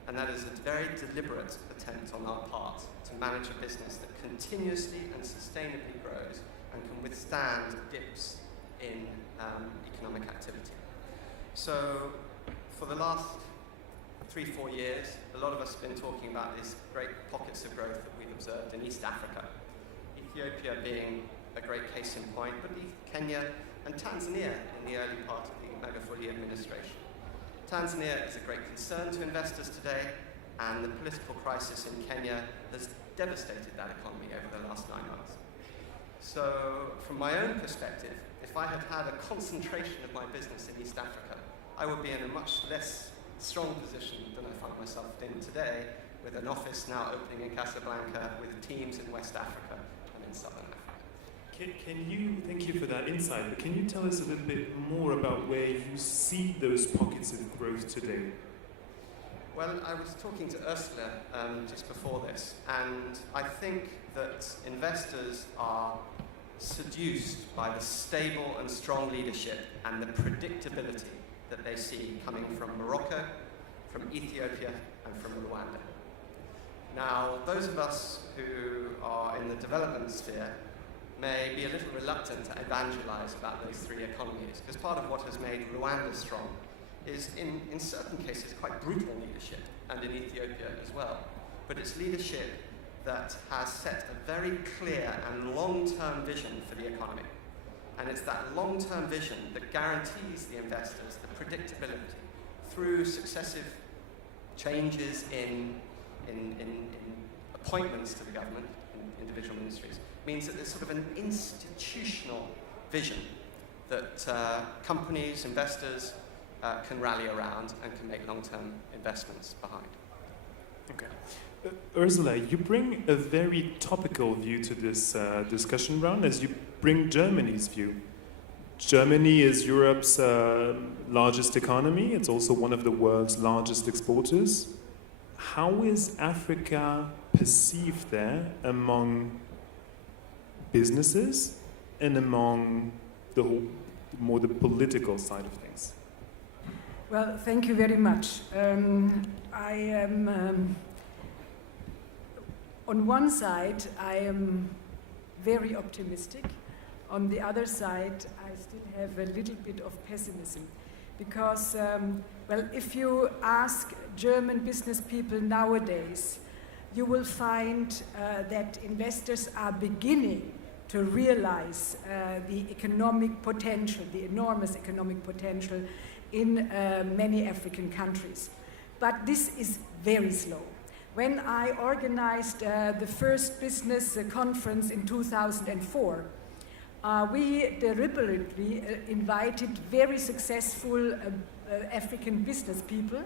and that is a very deliberate attempt on our part to manage a business that continuously and sustainably grows and can withstand dips in economic activity. So for the last 3-4 years, a lot of us have been talking about these great pockets of growth that we've observed in East Africa. Ethiopia being a great case in point, but Kenya and Tanzania in the early part of the Magufuli administration. Tanzania is a great concern to investors today, and the political crisis in Kenya has devastated that economy over the last 9 months. So from my own perspective, if I had had a concentration of my business in East Africa, I would be in a much less strong position than I find myself in today, with an office now opening in Casablanca, with teams in West Africa and in Southern Africa. Thank you for that insight, but can you tell us a little bit more about where you see those pockets of growth today? Well, I was talking to Ursula just before this, and I think that investors are seduced by the stable and strong leadership and the predictability that they see coming from Morocco, from Ethiopia, and from Rwanda. Now, those of us who are in the development sphere may be a little reluctant to evangelize about those three economies, because part of what has made Rwanda strong is, in certain cases, quite brutal leadership, and in Ethiopia as well. But it's leadership that has set a very clear and long-term vision for the economy. And it's that long-term vision that guarantees the investors the predictability through successive changes in appointments to the government, in individual ministries, means that there's sort of an institutional vision that companies, investors can rally around and can make long-term investments behind. Okay. Ursula, you bring a very topical view to this discussion round, as you bring Germany's view. Germany is Europe's largest economy. It's also one of the world's largest exporters. How is Africa perceived there among businesses and among the political side of things? Well, thank you very much. I am on one side, I am very optimistic. On the other side, I still have a little bit of pessimism. Because, well, if you ask German business people nowadays, you will find that investors are beginning to realize the economic potential, the enormous economic potential in many African countries. But this is very slow. When I organized the first business conference in 2004, we deliberately invited very successful African business people,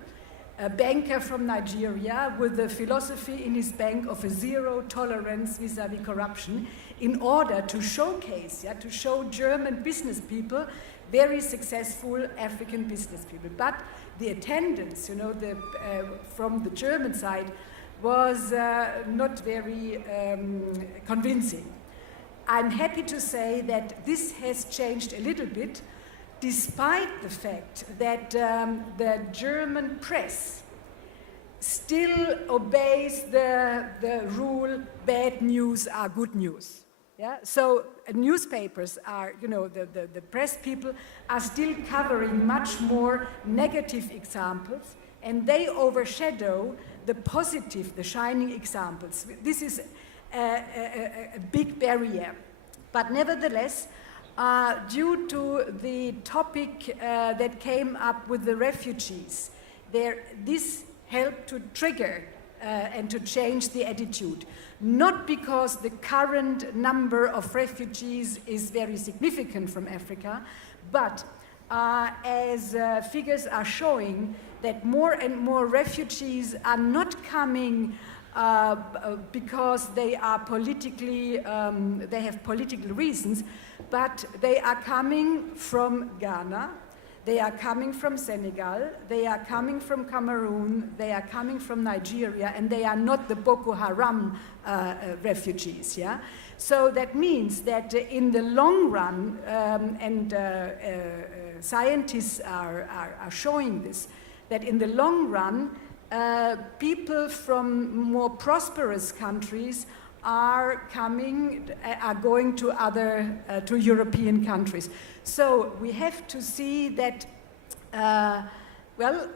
a banker from Nigeria with the philosophy in his bank of a zero tolerance vis-à-vis corruption, in order to showcase, to show German business people, very successful African business people. But the attendance, you know, from the German side was not very convincing. I'm happy to say that this has changed a little bit, despite the fact that the German press still obeys the rule, bad news are good news. Yeah? So newspapers are, you know, the press people are still covering much more negative examples, and they overshadow the positive, the shining examples. This is a big barrier. But nevertheless, due to the topic that came up with the refugees, this helped to trigger and to change the attitude. Not because the current number of refugees is very significant from Africa, but as figures are showing that more and more refugees are not coming because they are politically, they have political reasons, but they are coming from Ghana, they are coming from Senegal, they are coming from Cameroon, they are coming from Nigeria, and they are not the Boko Haram refugees. Yeah? So that means that in the long run, and scientists are showing this, that in the long run, people from more prosperous countries are going to to European countries. So we have to see that, well,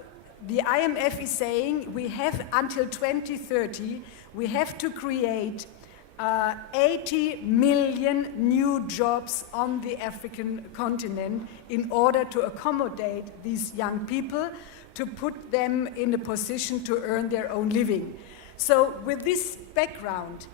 the IMF is saying we have until 2030, we have to create 80 million new jobs on the African continent in order to accommodate these young people, to put them in a position to earn their own living. So with this background,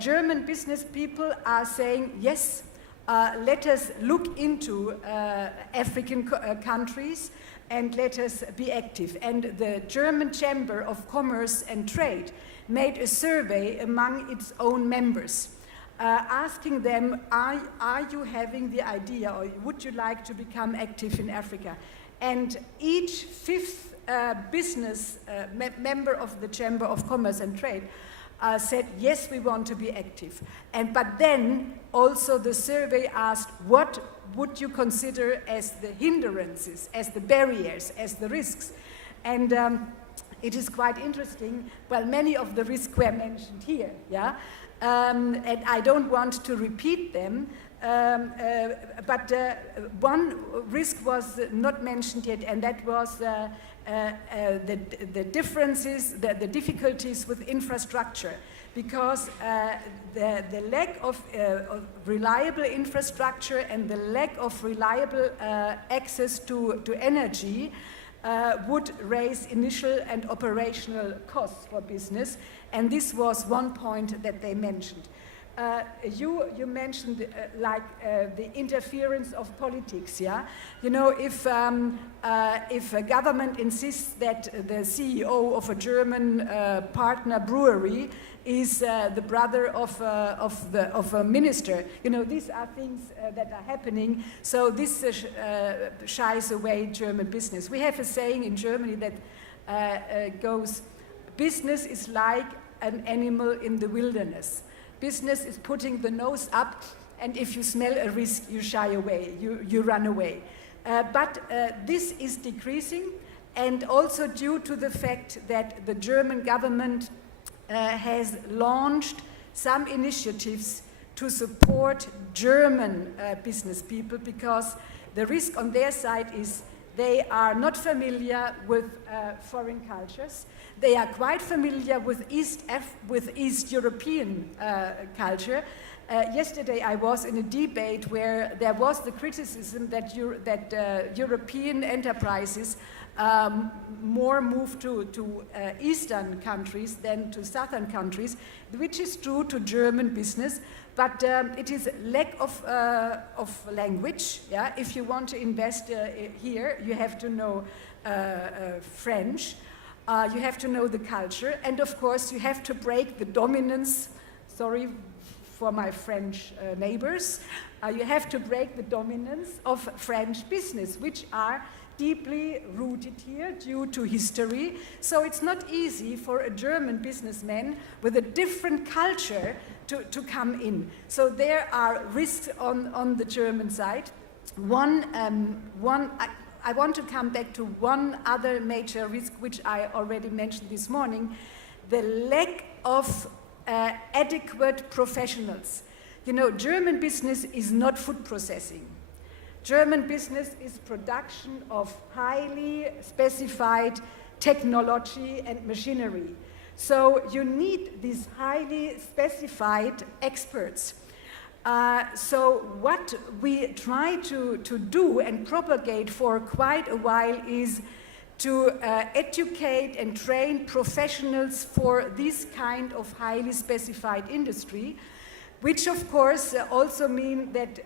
German business people are saying, yes, let us look into African countries and let us be active. And the German Chamber of Commerce and Trade made a survey among its own members, asking them, are you having the idea, or would you like to become active in Africa? And each fifth business member of the Chamber of Commerce and Trade said, yes, we want to be active. But then also the survey asked, what would you consider as the hindrances, as the barriers, as the risks? And it is quite interesting. Well, many of the risks were mentioned here, yeah? And I don't want to repeat them, but one risk was not mentioned yet, and that was the differences, the difficulties with infrastructure, because the lack of reliable infrastructure and the lack of reliable access to energy would raise initial and operational costs for business, and this was one point that they mentioned. You mentioned the interference of politics, yeah? You know, if a government insists that the CEO of a German partner brewery is the brother of a minister, you know, these are things that are happening, so this shies away German business. We have a saying in Germany that goes, business is like an animal in the wilderness. Business is putting the nose up, and if you smell a risk, you shy away, you run away. But this is decreasing, and also due to the fact that the German government has launched some initiatives to support German business people, because the risk on their side is they are not familiar with foreign cultures. They are quite familiar with East European culture. Yesterday I was in a debate where there was the criticism that European enterprises more move to Eastern countries than to Southern countries, which is true to German business. But it is lack of language. Yeah? If you want to invest here, you have to know French. You have to know the culture. And of course, you have to break the dominance. Sorry for my French neighbors. You have to break the dominance of French business, which are deeply rooted here due to history. So it's not easy for a German businessman with a different culture to come in. So there are risks on the German side. I want to come back to one other major risk, which I already mentioned this morning, the lack of adequate professionals. You know, German business is not food processing. German business is production of highly specified technology and machinery. So you need these highly specified experts. So what we try to do and propagate for quite a while is to educate and train professionals for this kind of highly specified industry, which of course also mean that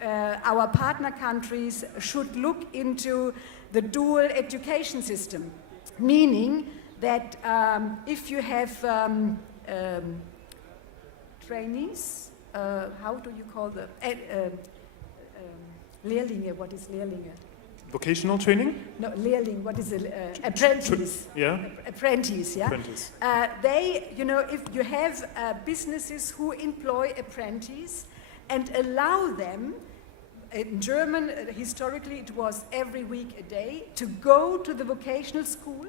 our partner countries should look into the dual education system, meaning that if you have trainees, how do you call them? Lehrlinge, what is Lehrlinge? Vocational training? No, Lehrling, what is apprentice? Yeah. Apprentice, yeah. Apprentice. They, you know, if you have businesses who employ apprentices and allow them, in German, historically it was every week a day, to go to the vocational school,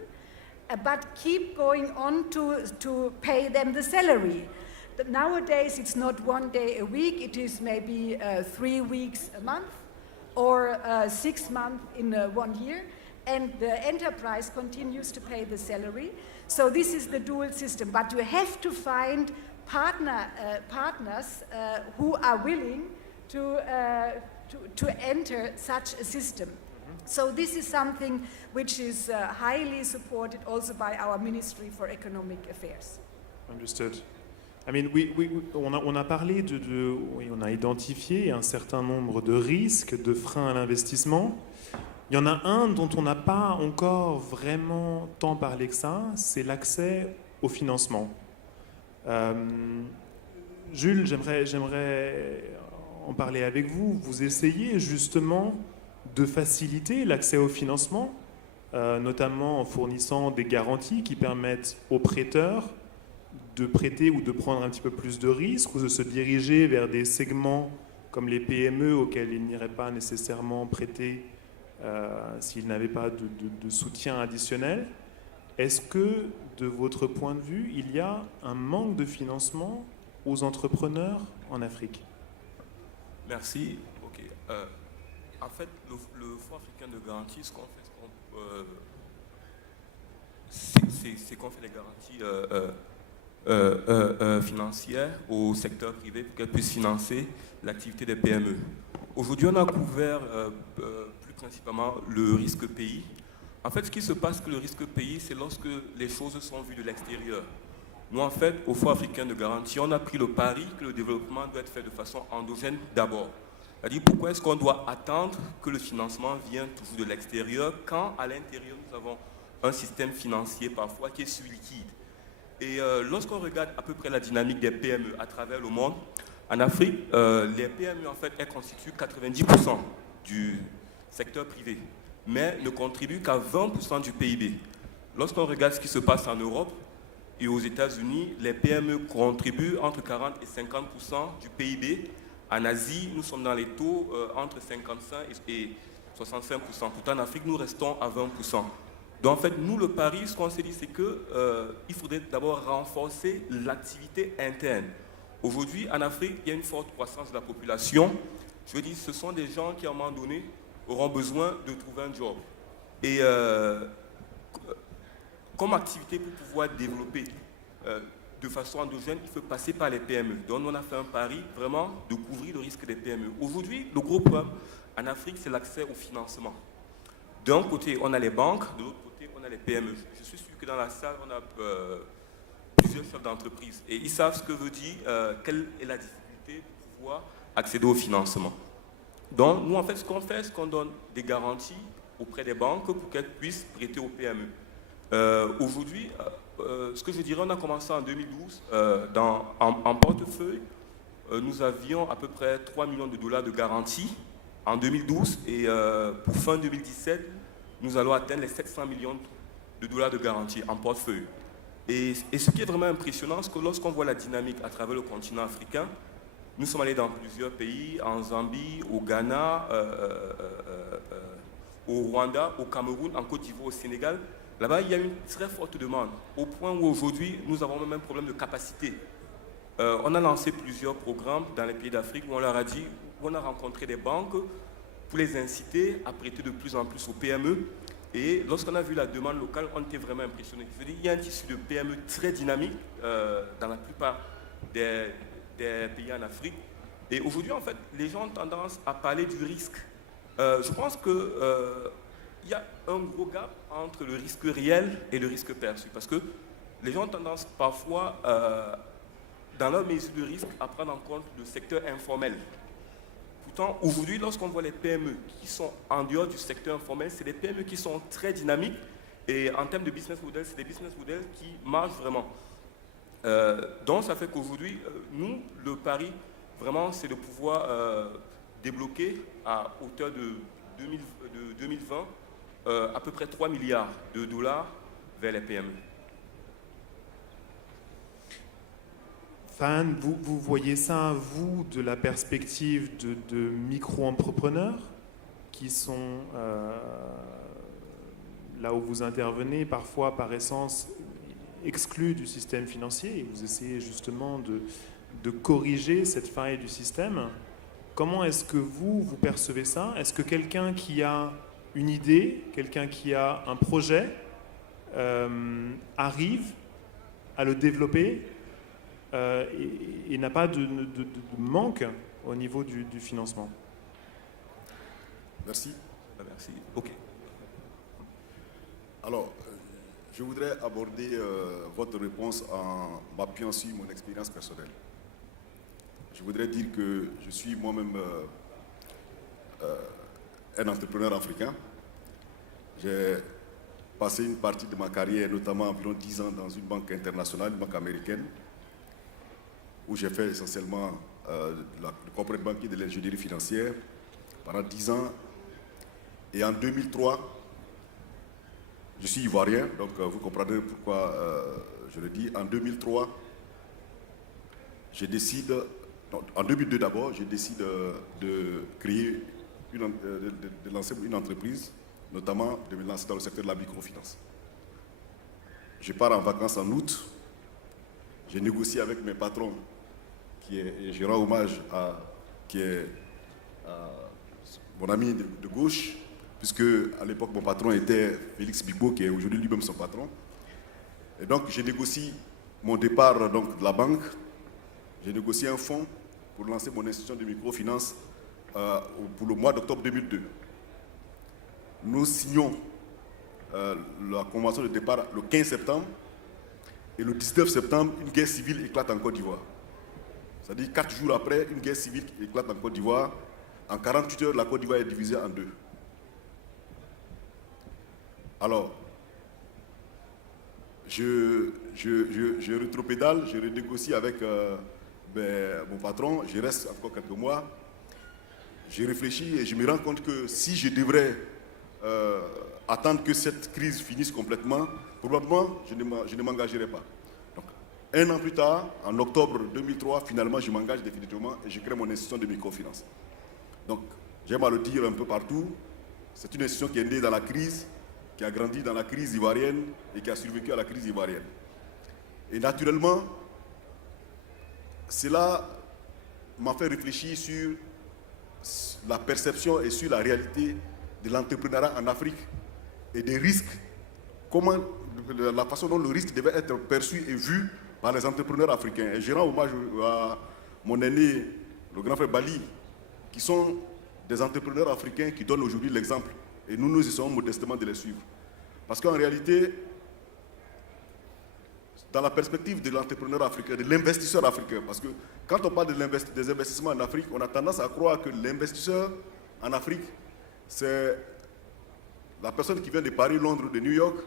but keep going on to pay them the salary. Nowadays it's not 1 day a week, it is maybe 3 weeks a month, or 6 months in 1 year, and the enterprise continues to pay the salary. So this is the dual system, but you have to find partners who are willing to enter such a system. So this is something which is highly supported also by our Ministry for Economic Affairs. Understood. I mean, on a parlé on a identifié un certain nombre de risques, de freins à l'investissement. Il y en a un dont on n'a pas encore vraiment tant parlé que ça, c'est l'accès au financement. Jules, j'aimerais en parler avec vous. Vous essayez justement de faciliter l'accès au financement, notamment en fournissant des garanties qui permettent aux prêteurs de prêter ou de prendre un petit peu plus de risques, ou de se diriger vers des segments comme les PME auxquels ils n'iraient pas nécessairement prêter s'ils n'avaient pas de soutien additionnel. Est-ce que, de votre point de vue, il y a un manque de financement aux entrepreneurs en Afrique? Merci. Ok. En fait, le Fonds africain de garantie, ce qu'on fait, c'est qu'on fait des garanties financières au secteur privé pour qu'elles puissent financer l'activité des PME. Aujourd'hui, on a couvert plus principalement le risque pays. En fait, ce qui se passe que le risque pays, c'est lorsque les choses sont vues de l'extérieur. Nous, en fait, au Fonds africain de garantie, on a pris le pari que le développement doit être fait de façon endogène d'abord. C'est-à-dire, pourquoi est-ce qu'on doit attendre que le financement vienne toujours de l'extérieur quand, à l'intérieur, nous avons un système financier parfois qui est sous-liquide. Et lorsqu'on regarde à peu près la dynamique des PME à travers le monde, en Afrique, les PME, en fait, elles constituent 90% du secteur privé, mais ne contribuent qu'à 20% du PIB. Lorsqu'on regarde ce qui se passe en Europe et aux États-Unis, les PME contribuent entre 40 et 50% du PIB. En Asie, nous sommes dans les taux entre 55 et 65%. Pourtant, en Afrique, nous restons à 20%. Donc en fait, nous, le pari, ce qu'on s'est dit, c'est qu'il faudrait d'abord renforcer l'activité interne. Aujourd'hui, en Afrique, il y a une forte croissance de la population. Je veux dire, ce sont des gens qui, à un moment donné, auront besoin de trouver un job. Et comme activité pour pouvoir développer de façon endogène, il faut passer par les PME. Donc on a fait un pari vraiment de couvrir le risque des PME. Aujourd'hui, le gros problème en Afrique, c'est l'accès au financement. D'un côté, on a les banques, de l'autre côté, on a les PME. Je suis sûr que dans la salle, on a plusieurs chefs d'entreprise et ils savent ce que veut dire, quelle est la difficulté pour pouvoir accéder au financement. Donc, nous, en fait, ce qu'on fait, c'est qu'on donne des garanties auprès des banques pour qu'elles puissent prêter aux PME. Aujourd'hui, ce que je dirais, on a commencé en 2012, en portefeuille, nous avions à peu près 3 millions de dollars de garantie en 2012 et pour fin 2017, nous allons atteindre les 700 millions de dollars de garantie en portefeuille. Et ce qui est vraiment impressionnant, c'est que lorsqu'on voit la dynamique à travers le continent africain, nous sommes allés dans plusieurs pays, en Zambie, au Ghana, au Rwanda, au Cameroun, en Côte d'Ivoire, au Sénégal. Là-bas, il y a une très forte demande, au point où aujourd'hui, nous avons même un problème de capacité. On a lancé plusieurs programmes dans les pays d'Afrique où on leur a dit, où on a rencontré des banques pour les inciter à prêter de plus en plus aux PME. Et lorsqu'on a vu la demande locale, on était vraiment impressionnés. Je veux dire, il y a un tissu de PME très dynamique dans la plupart des pays en Afrique. Et aujourd'hui, en fait, les gens ont tendance à parler du risque. Je pense qu'il y a un gros gap entre le risque réel et le risque perçu. Parce que les gens ont tendance parfois, dans leur mesure de risque, à prendre en compte le secteur informel. Pourtant, aujourd'hui, lorsqu'on voit les PME qui sont en dehors du secteur informel, c'est des PME qui sont très dynamiques. Et en termes de business model, c'est des business models qui marchent vraiment. Donc, ça fait qu'aujourd'hui, nous, le pari, vraiment, c'est de pouvoir débloquer à hauteur de 2020 à peu près 3 milliards de dollars vers les PME. Fan, vous voyez ça, vous, de la perspective de micro-entrepreneurs qui sont là où vous intervenez, parfois par essence exclus du système financier, et vous essayez justement de corriger cette faille du système. Comment est-ce que vous percevez ça? Est-ce que quelqu'un qui a une idée, quelqu'un qui a un projet, arrive à le développer et n'a pas de manque au niveau du financement? Merci. Merci. OK. Alors, je voudrais aborder votre réponse en m'appuyant sur mon expérience personnelle. Je voudrais dire que je suis moi-même un entrepreneur africain. J'ai passé une partie de ma carrière, notamment environ 10 ans, dans une banque internationale, une banque américaine, où j'ai fait essentiellement le corporate banking de l'ingénierie financière pendant 10 ans. Et en 2003, je suis ivoirien, donc vous comprendrez pourquoi je le dis. En 2003, en 2002 d'abord, je décide de créer, de lancer une entreprise, notamment de me lancer dans le secteur de la microfinance. Je pars en vacances en août, j'ai négocié avec mes patrons, et je rends hommage à mon ami de gauche, puisque à l'époque mon patron était Félix Bigbo, qui est aujourd'hui lui-même son patron. Et donc j'ai négocié mon départ donc, de la banque, j'ai négocié un fonds pour lancer mon institution de microfinance pour le mois d'octobre 2002. Nous signons la convention de départ le 15 septembre et le 19 septembre, une guerre civile éclate en Côte d'Ivoire. C'est-à-dire 4 jours après, une guerre civile éclate en Côte d'Ivoire. En 48 heures, la Côte d'Ivoire est divisée en deux. Alors, je rétropédale, je renégocie avec mon patron, je reste encore quelques mois. Je réfléchis et je me rends compte que si je devrais attendre que cette crise finisse complètement, probablement je ne m'engagerai pas. Donc, un an plus tard, en octobre 2003, finalement je m'engage définitivement et je crée mon institution de microfinance. Donc, j'aime à le dire un peu partout, c'est une institution qui est née dans la crise, qui a grandi dans la crise ivoirienne et qui a survécu à la crise ivoirienne. Et naturellement, cela m'a fait réfléchir sur la perception et sur la réalité de l'entrepreneuriat en Afrique et des risques, comment, la façon dont le risque devait être perçu et vu par les entrepreneurs africains. Et je rends hommage à mon aîné, le grand frère Bali, qui sont des entrepreneurs africains qui donnent aujourd'hui l'exemple. Et nous essayons modestement de les suivre. Parce qu'en réalité, dans la perspective de l'entrepreneur africain, de l'investisseur africain, parce que quand on parle des investissements en Afrique, on a tendance à croire que l'investisseur en Afrique, c'est la personne qui vient de Paris, Londres, de New York,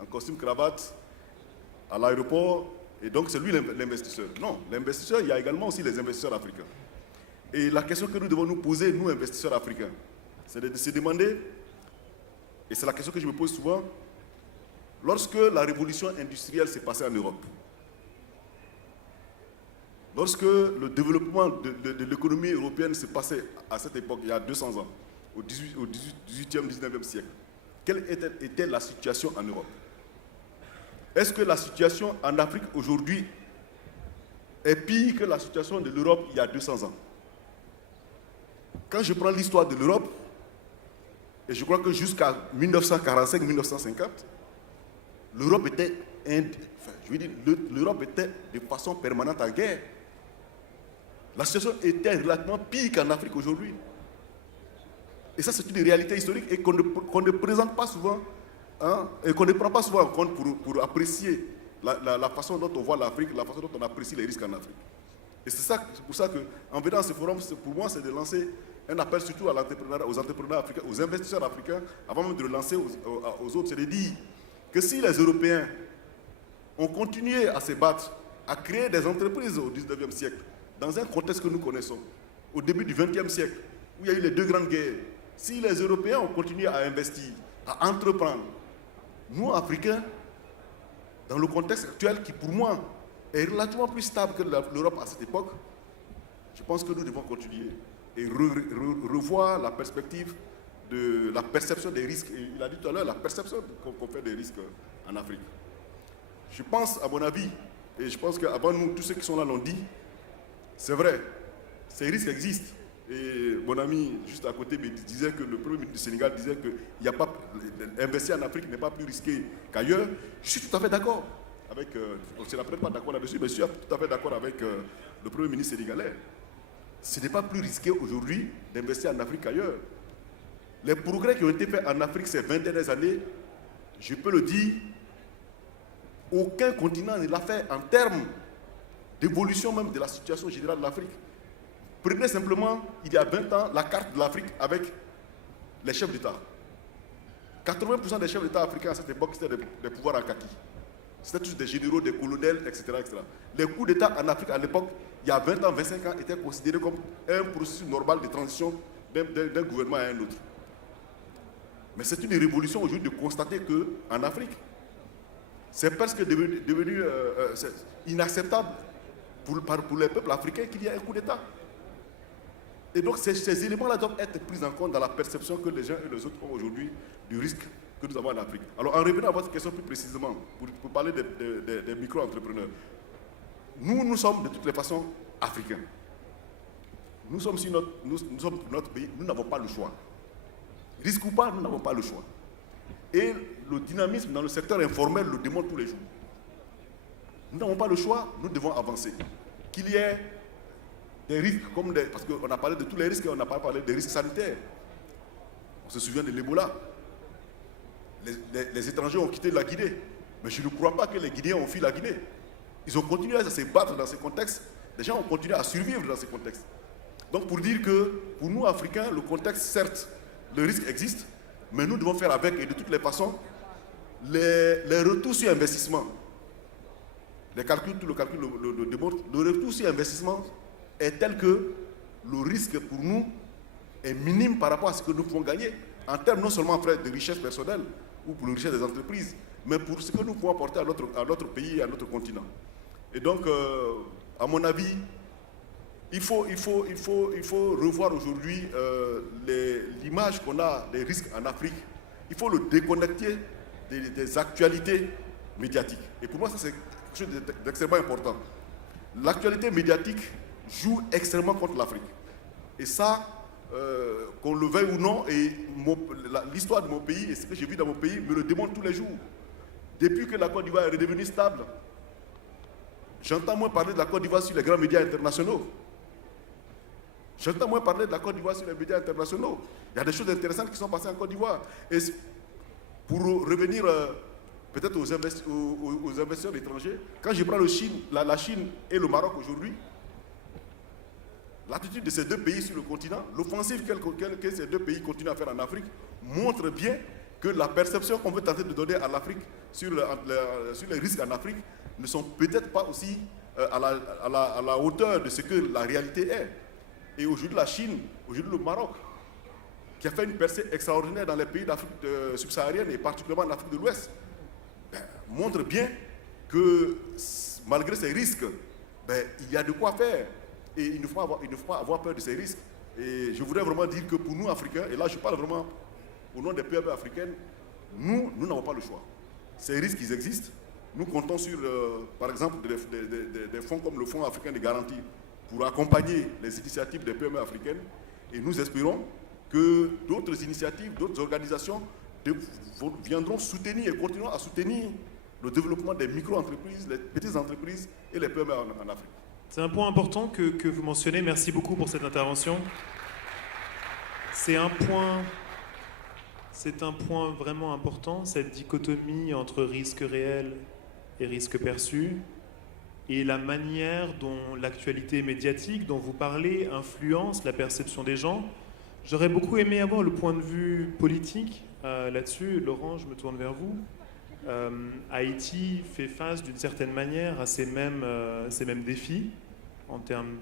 en costume cravate, à l'aéroport, et donc c'est lui l'investisseur. Non, l'investisseur, il y a également aussi les investisseurs africains. Et la question que nous devons nous poser, nous, investisseurs africains, c'est de se demander, et c'est la question que je me pose souvent, lorsque la révolution industrielle s'est passée en Europe, lorsque le développement de l'économie européenne s'est passé à cette époque, il y a 200 ans, au 18e, 19e siècle, quelle était la situation en Europe? Est-ce que la situation en Afrique aujourd'hui est pire que la situation de l'Europe il y a 200 ans? Quand je prends l'histoire de l'Europe, et je crois que jusqu'à 1945-1950, l'Europe était, l'Europe était de façon permanente en guerre. La situation était relativement pire qu'en Afrique aujourd'hui. Et ça, c'est une réalité historique et qu'on ne présente pas souvent, hein, et qu'on ne prend pas souvent en compte pour apprécier la façon dont on voit l'Afrique, la façon dont on apprécie les risques en Afrique. Et c'est pour ça qu'en venant à ce forum, pour moi, c'est de lancer un appel surtout à aux entrepreneurs africains, aux investisseurs africains, avant même de le lancer aux autres, c'est de dire que si les Européens ont continué à se battre, à créer des entreprises au 19e siècle, dans un contexte que nous connaissons, au début du 20e siècle, où il y a eu les deux grandes guerres, si les Européens ont continué à investir, à entreprendre, nous, Africains, dans le contexte actuel qui, pour moi, est relativement plus stable que l'Europe à cette époque, je pense que nous devons continuer et revoir la perspective de la perception des risques. Et il a dit tout à l'heure, la perception qu'on fait des risques en Afrique. Je pense, à mon avis, et je pense qu'avant nous, tous ceux qui sont là l'ont dit, c'est vrai, ces risques existent. Et mon ami, juste à côté, me disait que le Premier ministre du Sénégal disait que investir en Afrique n'est pas plus risqué qu'ailleurs. Je suis tout à fait d'accord avec, on ne sera peut-être pas d'accord là-dessus, mais je suis tout à fait d'accord avec le Premier ministre sénégalais. Ce n'est pas plus risqué aujourd'hui d'investir en Afrique qu'ailleurs. Les progrès qui ont été faits en Afrique ces 20 dernières années, je peux le dire, aucun continent ne l'a fait en termes d'évolution même de la situation générale de l'Afrique. Prenez simplement, il y a 20 ans, la carte de l'Afrique avec les chefs d'État. 80% des chefs d'État africains à cette époque, c'était des pouvoirs en kaki. C'était tous des généraux, des colonels, etc., etc. Les coups d'État en Afrique à l'époque, il y a 20 ans, 25 ans, étaient considérés comme un processus normal de transition d'un gouvernement à un autre. Mais c'est une révolution aujourd'hui de constater qu'en Afrique, c'est presque devenu inacceptable pour les peuples africains qu'il y ait un coup d'État. Et donc ces éléments-là doivent être pris en compte dans la perception que les uns et les autres ont aujourd'hui du risque que nous avons en Afrique. Alors en revenant à votre question plus précisément, pour parler des micro-entrepreneurs, nous sommes de toutes les façons africains. Nous sommes notre pays, nous n'avons pas le choix. Risque ou pas, nous n'avons pas le choix. Et le dynamisme dans le secteur informel le démontre tous les jours. Nous n'avons pas le choix, nous devons avancer. Qu'il y ait des risques, parce qu'on a parlé de tous les risques, on n'a pas parlé des risques sanitaires. On se souvient de l'Ebola. Les étrangers ont quitté la Guinée. Mais je ne crois pas que les Guinéens ont fui la Guinée. Ils ont continué à se battre dans ces contextes. Les gens ont continué à survivre dans ces contextes. Donc pour dire que, pour nous Africains, le contexte, certes, le risque existe, mais nous devons faire avec, et de toutes les façons, les retours sur investissement. Tout le calcul le démontre. Le retour sur investissement est tel que le risque pour nous est minime par rapport à ce que nous pouvons gagner, en termes non seulement de richesse personnelle ou pour la richesse des entreprises, mais pour ce que nous pouvons apporter à notre pays et à notre continent. Et donc, à mon avis, il faut revoir aujourd'hui l'image qu'on a des risques en Afrique. il faut le déconnecter des actualités médiatiques. Et pour moi, ça c'est quelque chose d'extrêmement important. L'actualité médiatique joue extrêmement contre l'Afrique. Et ça, qu'on le veuille ou non, et l'histoire de mon pays et ce que j'ai vu dans mon pays me le démontre tous les jours. Depuis que la Côte d'Ivoire est redevenue stable, j'entends moins parler de la Côte d'Ivoire sur les grands médias internationaux. J'entends moins parler de la Côte d'Ivoire sur les médias internationaux. Il y a des choses intéressantes qui sont passées en Côte d'Ivoire. Et pour revenir peut-être aux investisseurs étrangers, quand je prends la Chine et le Maroc aujourd'hui, l'attitude de ces deux pays sur le continent, l'offensive que ces deux pays continuent à faire en Afrique, montre bien que la perception qu'on veut tenter de donner à l'Afrique sur les risques en Afrique ne sont peut-être pas aussi à la hauteur de ce que la réalité est. Et aujourd'hui, la Chine, aujourd'hui le Maroc, qui a fait une percée extraordinaire dans les pays d'Afrique subsaharienne et particulièrement en Afrique de l'Ouest, montre bien que malgré ces risques, il y a de quoi faire. Et il ne faut pas avoir peur de ces risques. Et je voudrais vraiment dire que pour nous, Africains, et là je parle vraiment au nom des PME africaines, nous n'avons pas le choix. Ces risques, ils existent. Nous comptons sur, par exemple, des fonds comme le Fonds africain de garantie pour accompagner les initiatives des PME africaines. Et nous espérons que d'autres initiatives, d'autres organisations viendront soutenir et continueront à soutenir le développement des micro-entreprises, les petites entreprises et les PME en Afrique. C'est un point important que vous mentionnez. Merci beaucoup pour cette intervention. C'est un point vraiment important, cette dichotomie entre risque réel et risque perçu, et la manière dont l'actualité médiatique dont vous parlez influence la perception des gens. J'aurais beaucoup aimé avoir le point de vue politique là-dessus. Laurent, je me tourne vers vous. Haïti fait face d'une certaine manière à ces mêmes défis en termes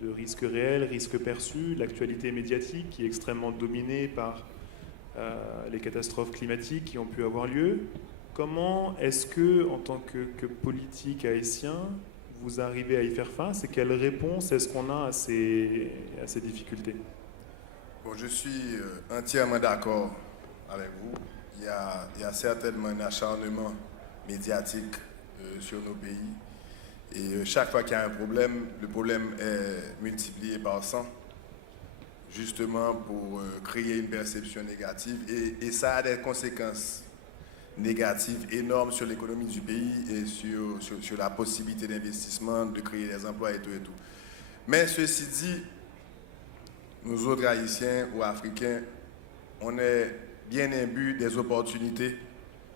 de risques réels, risques perçus, l'actualité médiatique qui est extrêmement dominée par les catastrophes climatiques qui ont pu avoir lieu. Comment est-ce que, en tant que politique haïtien, vous arrivez à y faire face et quelle réponse est-ce qu'on a à ces difficultés? Bon, je suis entièrement d'accord avec vous. Il y a certainement un acharnement médiatique sur nos pays. Et chaque fois qu'il y a un problème, le problème est multiplié par 100, justement pour créer une perception négative. Et ça a des conséquences négatives énormes sur l'économie du pays et sur la possibilité d'investissement, de créer des emplois et tout et tout. Mais ceci dit, nous autres Haïtiens ou Africains, on est bien imbus des opportunités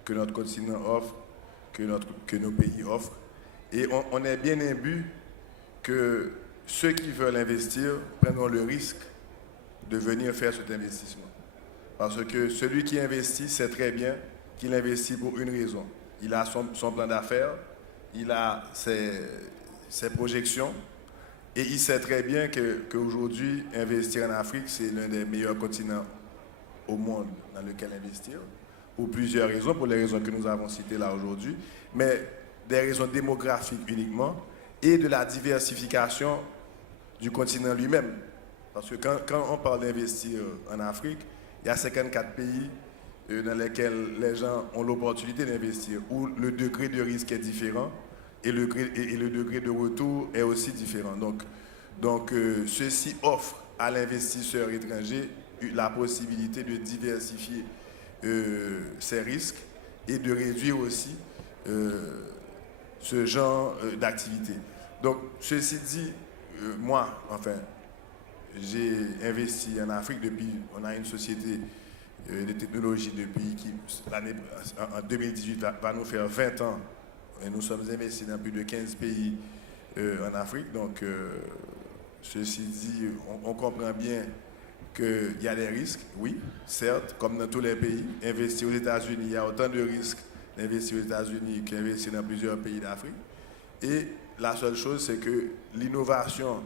que notre continent offre, que nos pays offrent. Et on est bien imbus que ceux qui veulent investir prendront le risque de venir faire cet investissement. Parce que celui qui investit sait très bien qu'il investit pour une raison. Il a son plan d'affaires, il a ses projections, et il sait très bien qu'aujourd'hui, investir en Afrique, c'est l'un des meilleurs continents au monde dans lequel investir, pour plusieurs raisons, pour les raisons que nous avons citées là aujourd'hui, mais des raisons démographiques uniquement, et de la diversification du continent lui-même. Parce que quand on parle d'investir en Afrique, il y a 54 pays dans lesquels les gens ont l'opportunité d'investir, où le degré de risque est différent et le degré de retour est aussi différent. Donc ceci offre à l'investisseur étranger la possibilité de diversifier ses risques et de réduire aussi ce genre d'activité. Donc, ceci dit, moi, enfin, j'ai investi en Afrique depuis, on a une société de technologie depuis qui, en 2018, va nous faire 20 ans. Et nous sommes investis dans plus de 15 pays en Afrique. Donc, ceci dit, on comprend bien qu'il y a des risques, oui, certes, comme dans tous les pays. Investir aux États-Unis, il y a autant de risques d'investir aux États-Unis qu'investir dans plusieurs pays d'Afrique. Et la seule chose, c'est que l'innovation,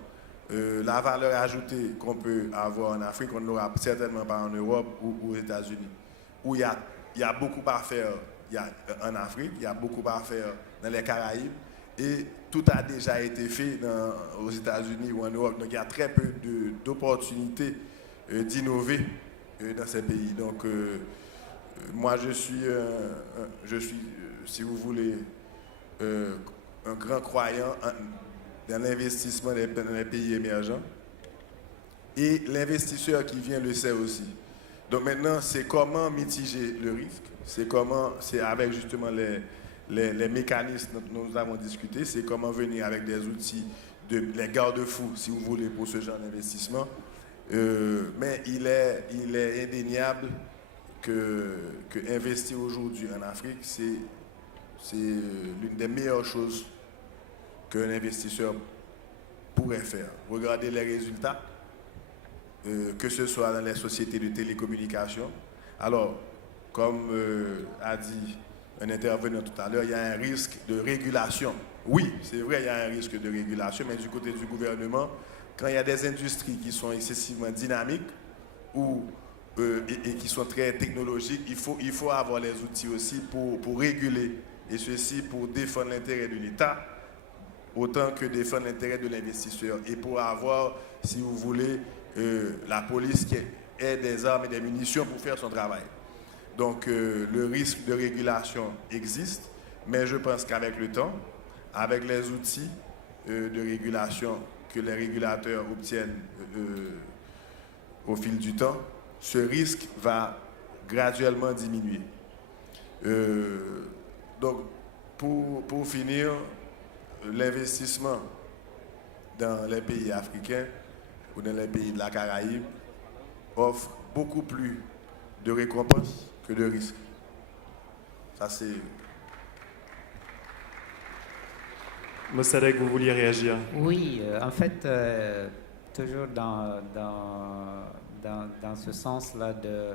la valeur ajoutée qu'on peut avoir en Afrique, on n'aura certainement pas en Europe ou aux États-Unis. Où il y a beaucoup à faire en Afrique, il y a beaucoup à faire dans les Caraïbes, et tout a déjà été fait aux États-Unis ou en Europe. Donc il y a très peu d'opportunités d'innover dans ces pays. Donc, moi, je suis, si vous voulez, un grand croyant dans l'investissement dans les pays émergents. Et l'investisseur qui vient le sait aussi. Donc maintenant, c'est comment mitiger le risque, c'est avec justement les mécanismes dont nous avons discuté, c'est comment venir avec des outils, les garde-fous, si vous voulez, pour ce genre d'investissement. Mais il est indéniable que investir aujourd'hui en Afrique, c'est l'une des meilleures choses qu'un investisseur pourrait faire. Regardez les résultats, que ce soit dans les sociétés de télécommunications. Alors, comme a dit un intervenant tout à l'heure, il y a un risque de régulation. Oui, c'est vrai, il y a un risque de régulation, mais du côté du gouvernement, quand il y a des industries qui sont excessivement dynamiques et qui sont très technologiques, il faut avoir les outils aussi pour réguler, et ceci pour défendre l'intérêt de l'État autant que défendre l'intérêt de l'investisseur, et pour avoir, si vous voulez, la police qui ait des armes et des munitions pour faire son travail. Donc le risque de régulation existe, mais je pense qu'avec le temps, avec les outils de régulation que les régulateurs obtiennent au fil du temps, ce risque va graduellement diminuer. Donc pour finir, l'investissement dans les pays africains ou dans les pays de la Caraïbe offre beaucoup plus de récompenses que de risques. Ça, c'est... Mossadegh, vous vouliez réagir? Oui, en fait, toujours dans ce sens-là de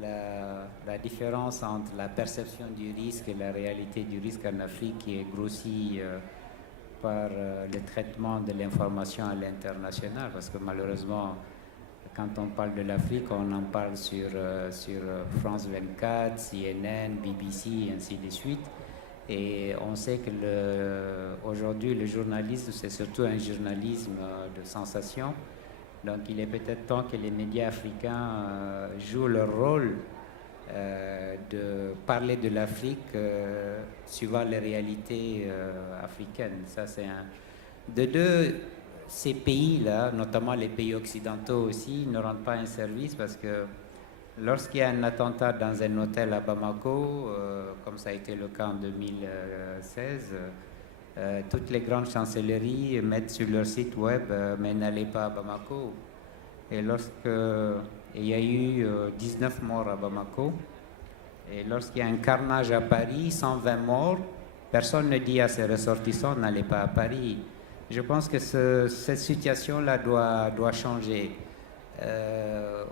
la différence entre la perception du risque et la réalité du risque en Afrique qui est grossie par le traitement de l'information à l'international, parce que malheureusement, quand on parle de l'Afrique, on en parle sur France 24, CNN, BBC et ainsi de suite. Et on sait que aujourd'hui, le journalisme, c'est surtout un journalisme de sensation. Donc il est peut-être temps que les médias africains jouent leur rôle de parler de l'Afrique suivant les réalités africaines. Ça, c'est un... De deux, ces pays-là, notamment les pays occidentaux aussi, ne rendent pas un service parce que lorsqu'il y a un attentat dans un hôtel à Bamako, comme ça a été le cas en 2016, toutes les grandes chancelleries mettent sur leur site web mais n'allez pas à Bamako. Et lorsqu'il y a eu 19 morts à Bamako, et lorsqu'il y a un carnage à Paris, 120 morts, personne ne dit à ses ressortissants n'allez pas à Paris. Je pense que cette situation-là doit changer.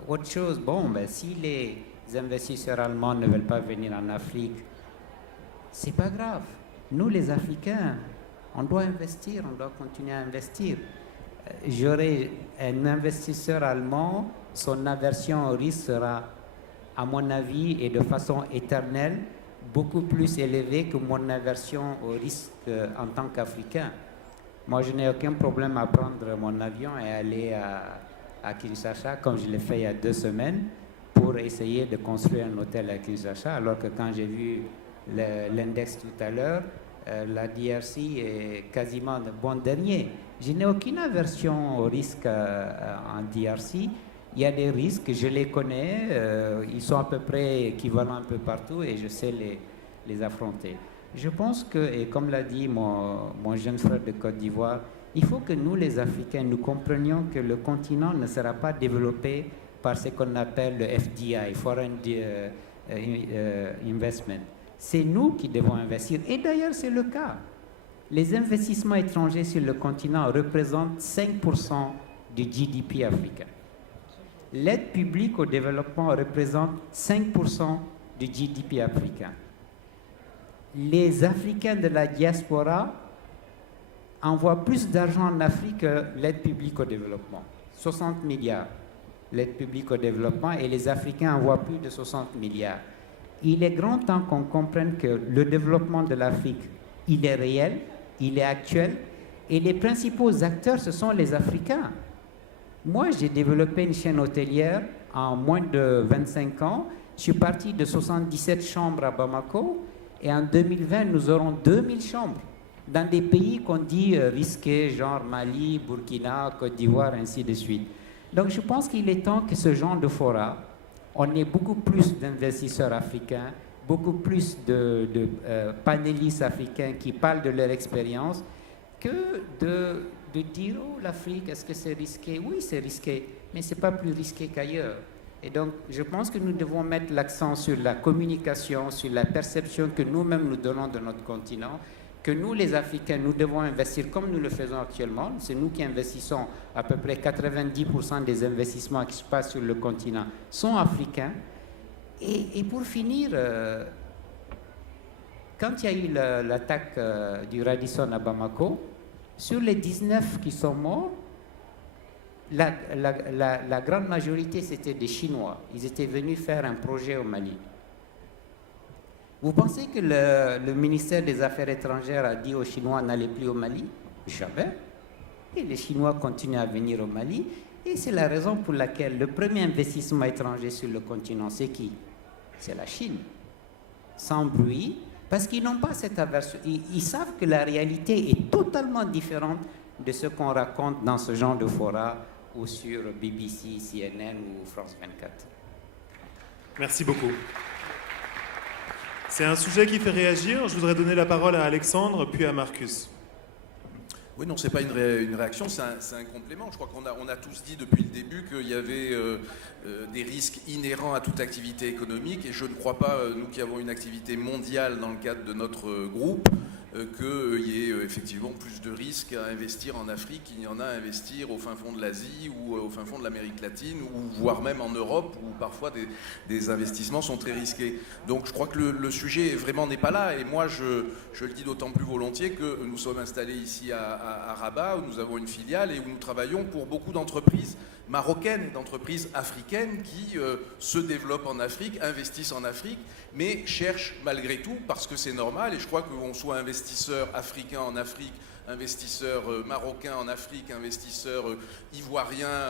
Autre chose, si les investisseurs allemands ne veulent pas venir en Afrique, c'est pas grave. Nous, les Africains, on doit investir, on doit continuer à investir. J'aurais un investisseur allemand, son aversion au risque sera, à mon avis, et de façon éternelle, beaucoup plus élevée que mon aversion au risque en tant qu'Africain. Moi, je n'ai aucun problème à prendre mon avion et aller à Kinshasa, comme je l'ai fait il y a 2 semaines, pour essayer de construire un hôtel à Kinshasa, alors que quand j'ai vu l'index tout à l'heure, la DRC est quasiment de bon dernier. Je n'ai aucune aversion au risque en DRC. Il y a des risques, je les connais, ils sont à peu près équivalents un peu partout et je sais les affronter. Je pense que, et comme l'a dit mon jeune frère de Côte d'Ivoire, il faut que nous, les Africains, nous comprenions que le continent ne sera pas développé par ce qu'on appelle le FDI, Foreign Investment. C'est nous qui devons investir. Et d'ailleurs, c'est le cas. Les investissements étrangers sur le continent représentent 5% du GDP africain. L'aide publique au développement représente 5% du GDP africain. Les Africains de la diaspora envoient plus d'argent en Afrique que l'aide publique au développement. 60 milliards l'aide publique au développement et les Africains envoient plus de 60 milliards. Il est grand temps qu'on comprenne que le développement de l'Afrique, il est réel, il est actuel, et les principaux acteurs, ce sont les Africains. Moi, j'ai développé une chaîne hôtelière en moins de 25 ans, je suis parti de 77 chambres à Bamako et en 2020, nous aurons 2000 chambres dans des pays qu'on dit risqués, genre Mali, Burkina, Côte d'Ivoire, ainsi de suite. Donc je pense qu'il est temps que ce genre de fora, on ait beaucoup plus d'investisseurs africains, beaucoup plus de panélistes africains qui parlent de leur expérience, que de dire « Oh, l'Afrique, est-ce que c'est risqué ?» Oui, c'est risqué, mais ce n'est pas plus risqué qu'ailleurs. Et donc, je pense que nous devons mettre l'accent sur la communication, sur la perception que nous-mêmes nous donnons de notre continent, que nous, les Africains, nous devons investir comme nous le faisons actuellement. C'est nous qui investissons à peu près 90% des investissements qui se passent sur le continent sont africains. Et pour finir, quand il y a eu l'attaque du Radisson à Bamako, sur les 19 qui sont morts, la grande majorité, c'était des Chinois. Ils étaient venus faire un projet au Mali. Vous pensez que le ministère des Affaires étrangères a dit aux Chinois n'allez plus au Mali? Jamais. Et les Chinois continuent à venir au Mali. Et c'est la raison pour laquelle le premier investissement étranger sur le continent, c'est qui? C'est la Chine. Sans bruit, parce qu'ils n'ont pas cette aversion. Ils savent que la réalité est totalement différente de ce qu'on raconte dans ce genre de fora ou sur BBC, CNN ou France 24. Merci beaucoup. C'est un sujet qui fait réagir. Je voudrais donner la parole à Alexandre, puis à Marcus. Oui, non, ce n'est pas une réaction, c'est un complément. Je crois qu'on a tous dit depuis le début qu'il y avait des risques inhérents à toute activité économique, et je ne crois pas, nous qui avons une activité mondiale dans le cadre de notre groupe, qu'il y ait effectivement plus de risques à investir en Afrique qu'il y en a à investir au fin fond de l'Asie ou au fin fond de l'Amérique latine, ou voire même en Europe, où parfois des investissements sont très risqués. Donc je crois que le sujet vraiment n'est pas là, et moi je le dis d'autant plus volontiers que nous sommes installés ici à Rabat, où nous avons une filiale et où nous travaillons pour beaucoup d'entreprises marocaines et d'entreprises africaines qui se développent en Afrique, investissent en Afrique, mais cherchent malgré tout, parce que c'est normal, et je crois qu'on soit investisseur africain en Afrique, investisseurs marocains en Afrique, investisseurs ivoiriens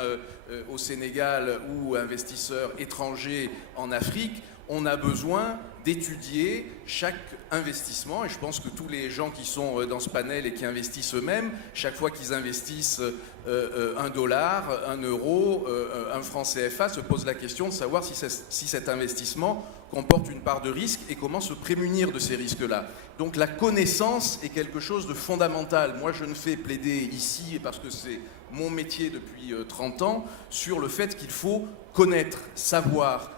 au Sénégal ou investisseurs étrangers en Afrique, on a besoin d'étudier chaque investissement, et je pense que tous les gens qui sont dans ce panel et qui investissent eux-mêmes, chaque fois qu'ils investissent $1, €1, un franc CFA, se posent la question de savoir si cet investissement comporte une part de risque et comment se prémunir de ces risques-là. Donc la connaissance est quelque chose de fondamental. Moi, je ne fais plaider ici, parce que c'est mon métier depuis 30 ans, sur le fait qu'il faut connaître, savoir,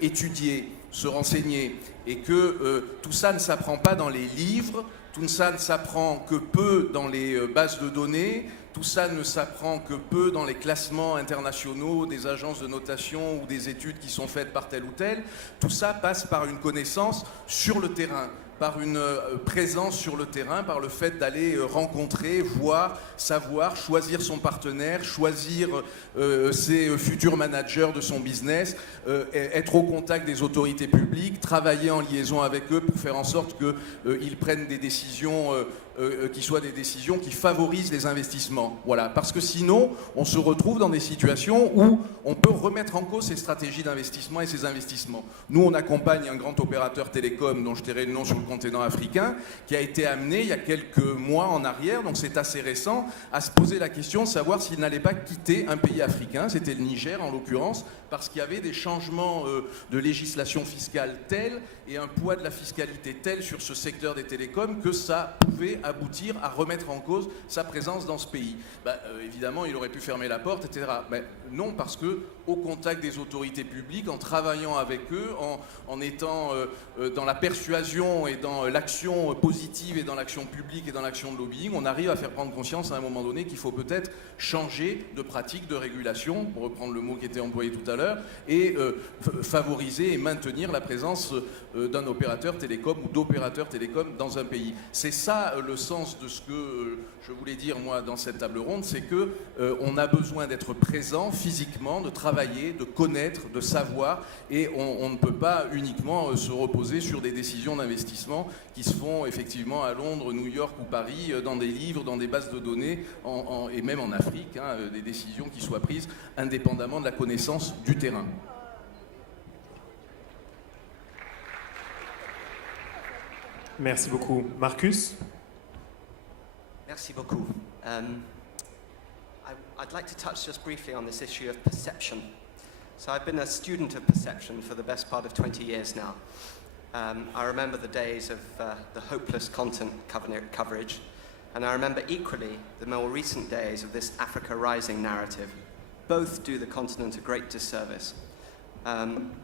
étudier, se renseigner, et que tout ça ne s'apprend pas dans les livres, tout ça ne s'apprend que peu dans les bases de données, tout ça ne s'apprend que peu dans les classements internationaux des agences de notation ou des études qui sont faites par tel ou tel. Tout ça passe par une connaissance sur le terrain, par une présence sur le terrain, par le fait d'aller rencontrer, voir, savoir, choisir son partenaire, choisir ses futurs managers de son business, être au contact des autorités publiques, travailler en liaison avec eux pour faire en sorte qu'ils prennent des décisions qui soient des décisions qui favorisent les investissements. Voilà. Parce que sinon, on se retrouve dans des situations où on peut remettre en cause ces stratégies d'investissement et ces investissements. Nous, on accompagne un grand opérateur télécom, dont je tairai le nom sur le continent africain, qui a été amené il y a quelques mois en arrière, donc c'est assez récent, à se poser la question de savoir s'il n'allait pas quitter un pays africain, c'était le Niger en l'occurrence, parce qu'il y avait des changements de législation fiscale tels et un poids de la fiscalité tel sur ce secteur des télécoms que ça pouvait aboutir à remettre en cause sa présence dans ce pays. Évidemment, il aurait pu fermer la porte, etc. Mais non, parce que au contact des autorités publiques, en travaillant avec eux, en étant dans la persuasion et dans l'action positive et dans l'action publique et dans l'action de lobbying, on arrive à faire prendre conscience à un moment donné qu'il faut peut-être changer de pratique de régulation, pour reprendre le mot qui était employé tout à l'heure, et favoriser et maintenir la présence d'un opérateur télécom ou d'opérateurs télécom dans un pays. C'est ça le sens de ce que je voulais dire moi dans cette table ronde, c'est que on a besoin d'être présent physiquement, de travailler travailler, de connaître, de savoir, et on ne peut pas uniquement se reposer sur des décisions d'investissement qui se font effectivement à Londres, New York ou Paris, dans des livres, dans des bases de données, et même en Afrique, hein, des décisions qui soient prises indépendamment de la connaissance du terrain. Merci beaucoup. Marcus? Merci beaucoup. I'd like to touch just briefly on this issue of perception. So I've been a student of perception for the best part of 20 years now. I remember the days of the hopeless content coverage, and I remember equally the more recent days of this Africa Rising narrative. Both do the continent a great disservice.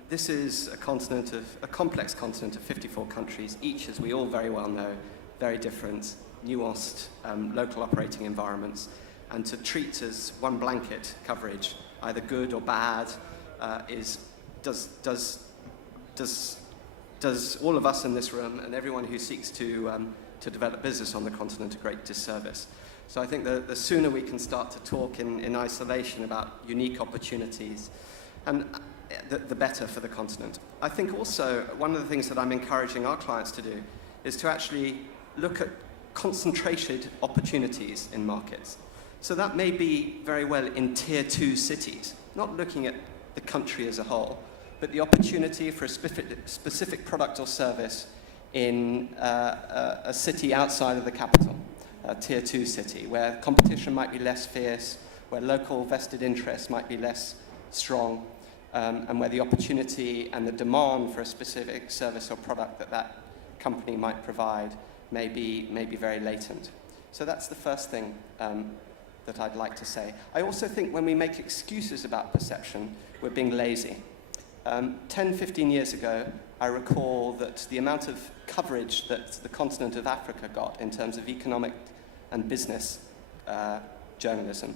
This is a complex continent of 54 countries, each, as we all very well know, very different, nuanced local operating environments. And to treat as one blanket coverage, either good or bad, does all of us in this room and everyone who seeks to develop business on the continent a great disservice. So I think the sooner we can start to talk in isolation about unique opportunities, and the better for the continent. I think also one of the things that I'm encouraging our clients to do is to actually look at concentrated opportunities in markets. So that may be very well in tier 2 cities, not looking at the country as a whole, but the opportunity for a specific product or service in a city outside of the capital, a tier 2 city, where competition might be less fierce, where local vested interests might be less strong, and where the opportunity and the demand for a specific service or product that company might provide may be very latent. So that's the first thing that I'd like to say. I also think when we make excuses about perception, we're being lazy. 10, 15 years ago, I recall that the amount of coverage that the continent of Africa got in terms of economic and business journalism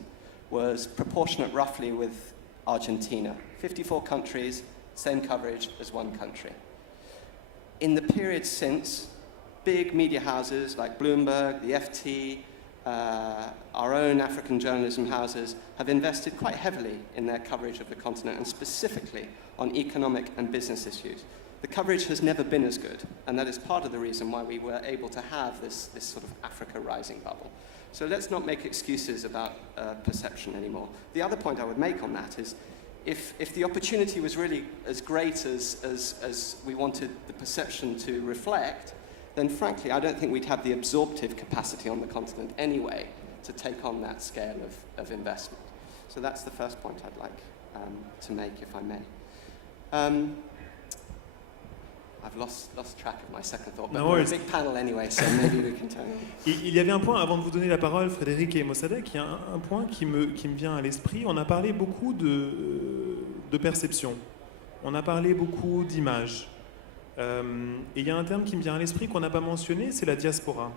was proportionate roughly with Argentina. 54 countries, same coverage as one country. In the period since, big media houses like Bloomberg, the FT, our own African journalism houses have invested quite heavily in their coverage of the continent, and specifically on economic and business issues. The coverage has never been as good, and that is part of the reason why we were able to have this sort of Africa Rising bubble. So let's not make excuses about perception anymore. The other point I would make on that is, if the opportunity was really as great as we wanted the perception to reflect, then frankly, I don't think we'd have the absorptive capacity on the continent anyway to take on that scale of investment. So that's the first point I'd like to make, if I may. I've lost track of my second thought, but we're a big panel anyway, so maybe we can turn on. Il y avait un point, avant de vous donner la parole, Frédéric et Mossadegh, il y a un point qui me vient à l'esprit. On a parlé beaucoup de perception, on a parlé beaucoup d'images. Et il y a un terme qui me vient à l'esprit qu'on n'a pas mentionné, c'est la diaspora.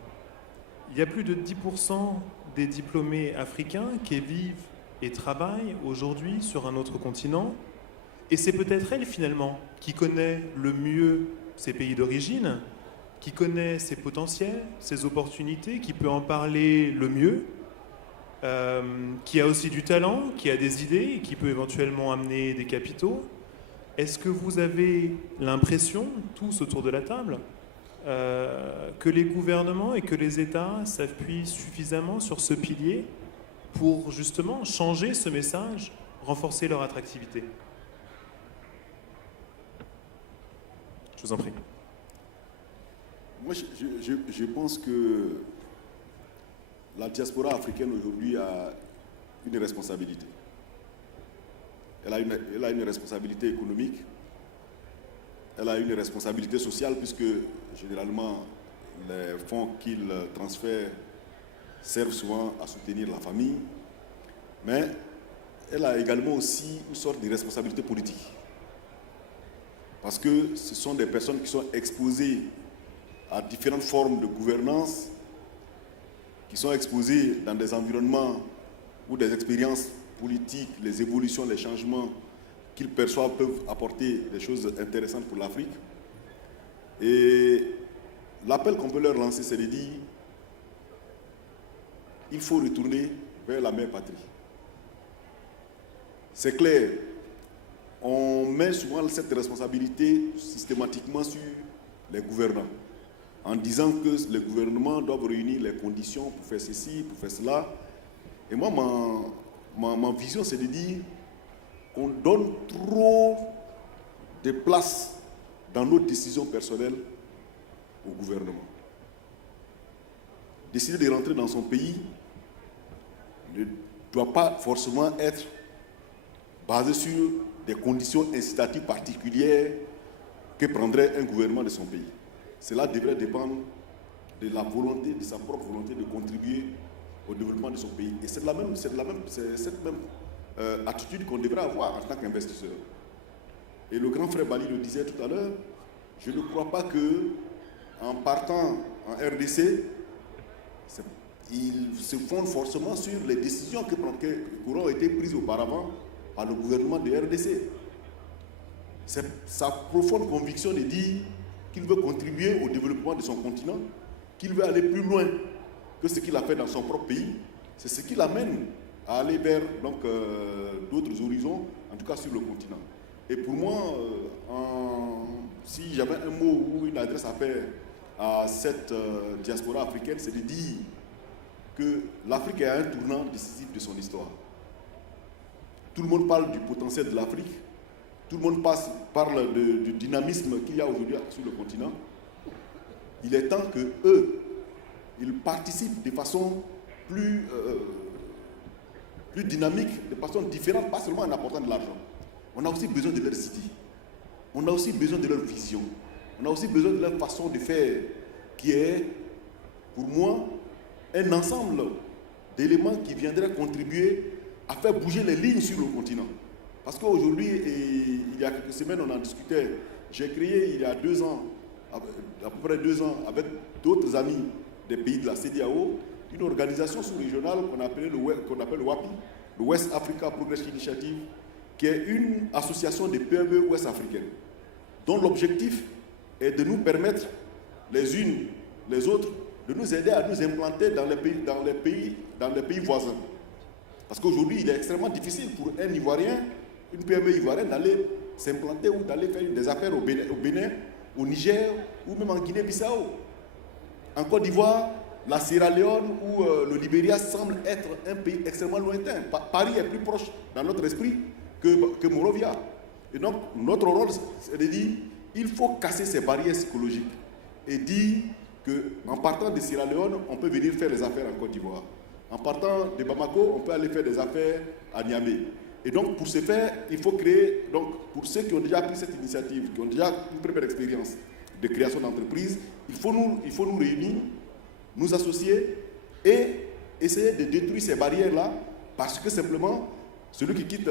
Il y a plus de 10% des diplômés africains qui vivent et travaillent aujourd'hui sur un autre continent. Et c'est peut-être elle, finalement, qui connaît le mieux ses pays d'origine, qui connaît ses potentiels, ses opportunités, qui peut en parler le mieux, qui a aussi du talent, qui a des idées et qui peut éventuellement amener des capitaux. Est-ce que vous avez l'impression, tous autour de la table, que les gouvernements et que les États s'appuient suffisamment sur ce pilier pour justement changer ce message, renforcer leur attractivité? Je vous en prie. Moi, je pense que la diaspora africaine aujourd'hui a une responsabilité. Elle a une responsabilité économique, elle a une responsabilité sociale, puisque généralement les fonds qu'ils transfèrent servent souvent à soutenir la famille, mais elle a également aussi une sorte de responsabilité politique. Parce que ce sont des personnes qui sont exposées à différentes formes de gouvernance, qui sont exposées dans des environnements où des expériences politiques, les évolutions, les changements qu'ils perçoivent peuvent apporter des choses intéressantes pour l'Afrique. Et l'appel qu'on peut leur lancer, c'est de dire il faut retourner vers la mère patrie. C'est clair, met souvent cette responsabilité systématiquement sur les gouvernants, en disant que les gouvernements doivent réunir les conditions pour faire ceci, pour faire cela. Et moi, ma vision, c'est de dire qu'on donne trop de place dans nos décisions personnelles au gouvernement. Décider de rentrer dans son pays ne doit pas forcément être basé sur des conditions incitatives particulières que prendrait un gouvernement de son pays. Cela devrait dépendre de la volonté, de sa propre volonté de contribuer au développement de son pays. Et c'est cette même attitude qu'on devrait avoir en tant qu'investisseur. Et le grand frère Bali le disait tout à l'heure, je ne crois pas que en partant en RDC, il se fonde forcément sur les décisions qui auront été prises auparavant par le gouvernement de RDC. C'est sa profonde conviction de dire qu'il veut contribuer au développement de son continent, qu'il veut aller plus loin que ce qu'il a fait dans son propre pays. C'est ce qui l'amène à aller vers d'autres horizons, en tout cas sur le continent. Et pour moi, si j'avais un mot ou une adresse à faire à cette diaspora africaine, c'est de dire que l'Afrique est à un tournant décisif de son histoire. Tout le monde parle du potentiel de l'Afrique, tout le monde parle du dynamisme qu'il y a aujourd'hui sur le continent. Il est temps qu'eux, ils participent de façon plus dynamique, de façon différente, pas seulement en apportant de l'argent. On a aussi besoin de leur city, on a aussi besoin de leur vision, on a aussi besoin de leur façon de faire, qui est, pour moi, un ensemble d'éléments qui viendraient contribuer à faire bouger les lignes sur le continent. Parce qu'aujourd'hui, il y a quelques semaines, on en discutait. J'ai créé il y a 2 ans, à peu près 2 ans, avec d'autres amis des pays de la CEDEAO, une organisation sous-régionale qu'on appelle WAPI, le West Africa Progress Initiative, qui est une association de PME ouest-africaines, dont l'objectif est de nous permettre, les unes, les autres, de nous aider à nous implanter dans les pays voisins. Parce qu'aujourd'hui, il est extrêmement difficile pour un Ivoirien, une PME ivoirienne, d'aller s'implanter ou d'aller faire des affaires au Bénin, au Niger ou même en Guinée-Bissau. En Côte d'Ivoire, la Sierra Leone ou le Libéria semblent être un pays extrêmement lointain. Paris est plus proche dans notre esprit que Monrovia. Et donc, notre rôle, c'est de dire il faut casser ces barrières psychologiques et dire qu'en partant de Sierra Leone, on peut venir faire des affaires en Côte d'Ivoire. En partant de Bamako, on peut aller faire des affaires à Niamey. Et donc, pour ce faire, il faut créer, donc, pour ceux qui ont déjà pris cette initiative, qui ont déjà une première expérience de création d'entreprise, il faut nous réunir, nous associer et essayer de détruire ces barrières-là, parce que simplement, celui qui quitte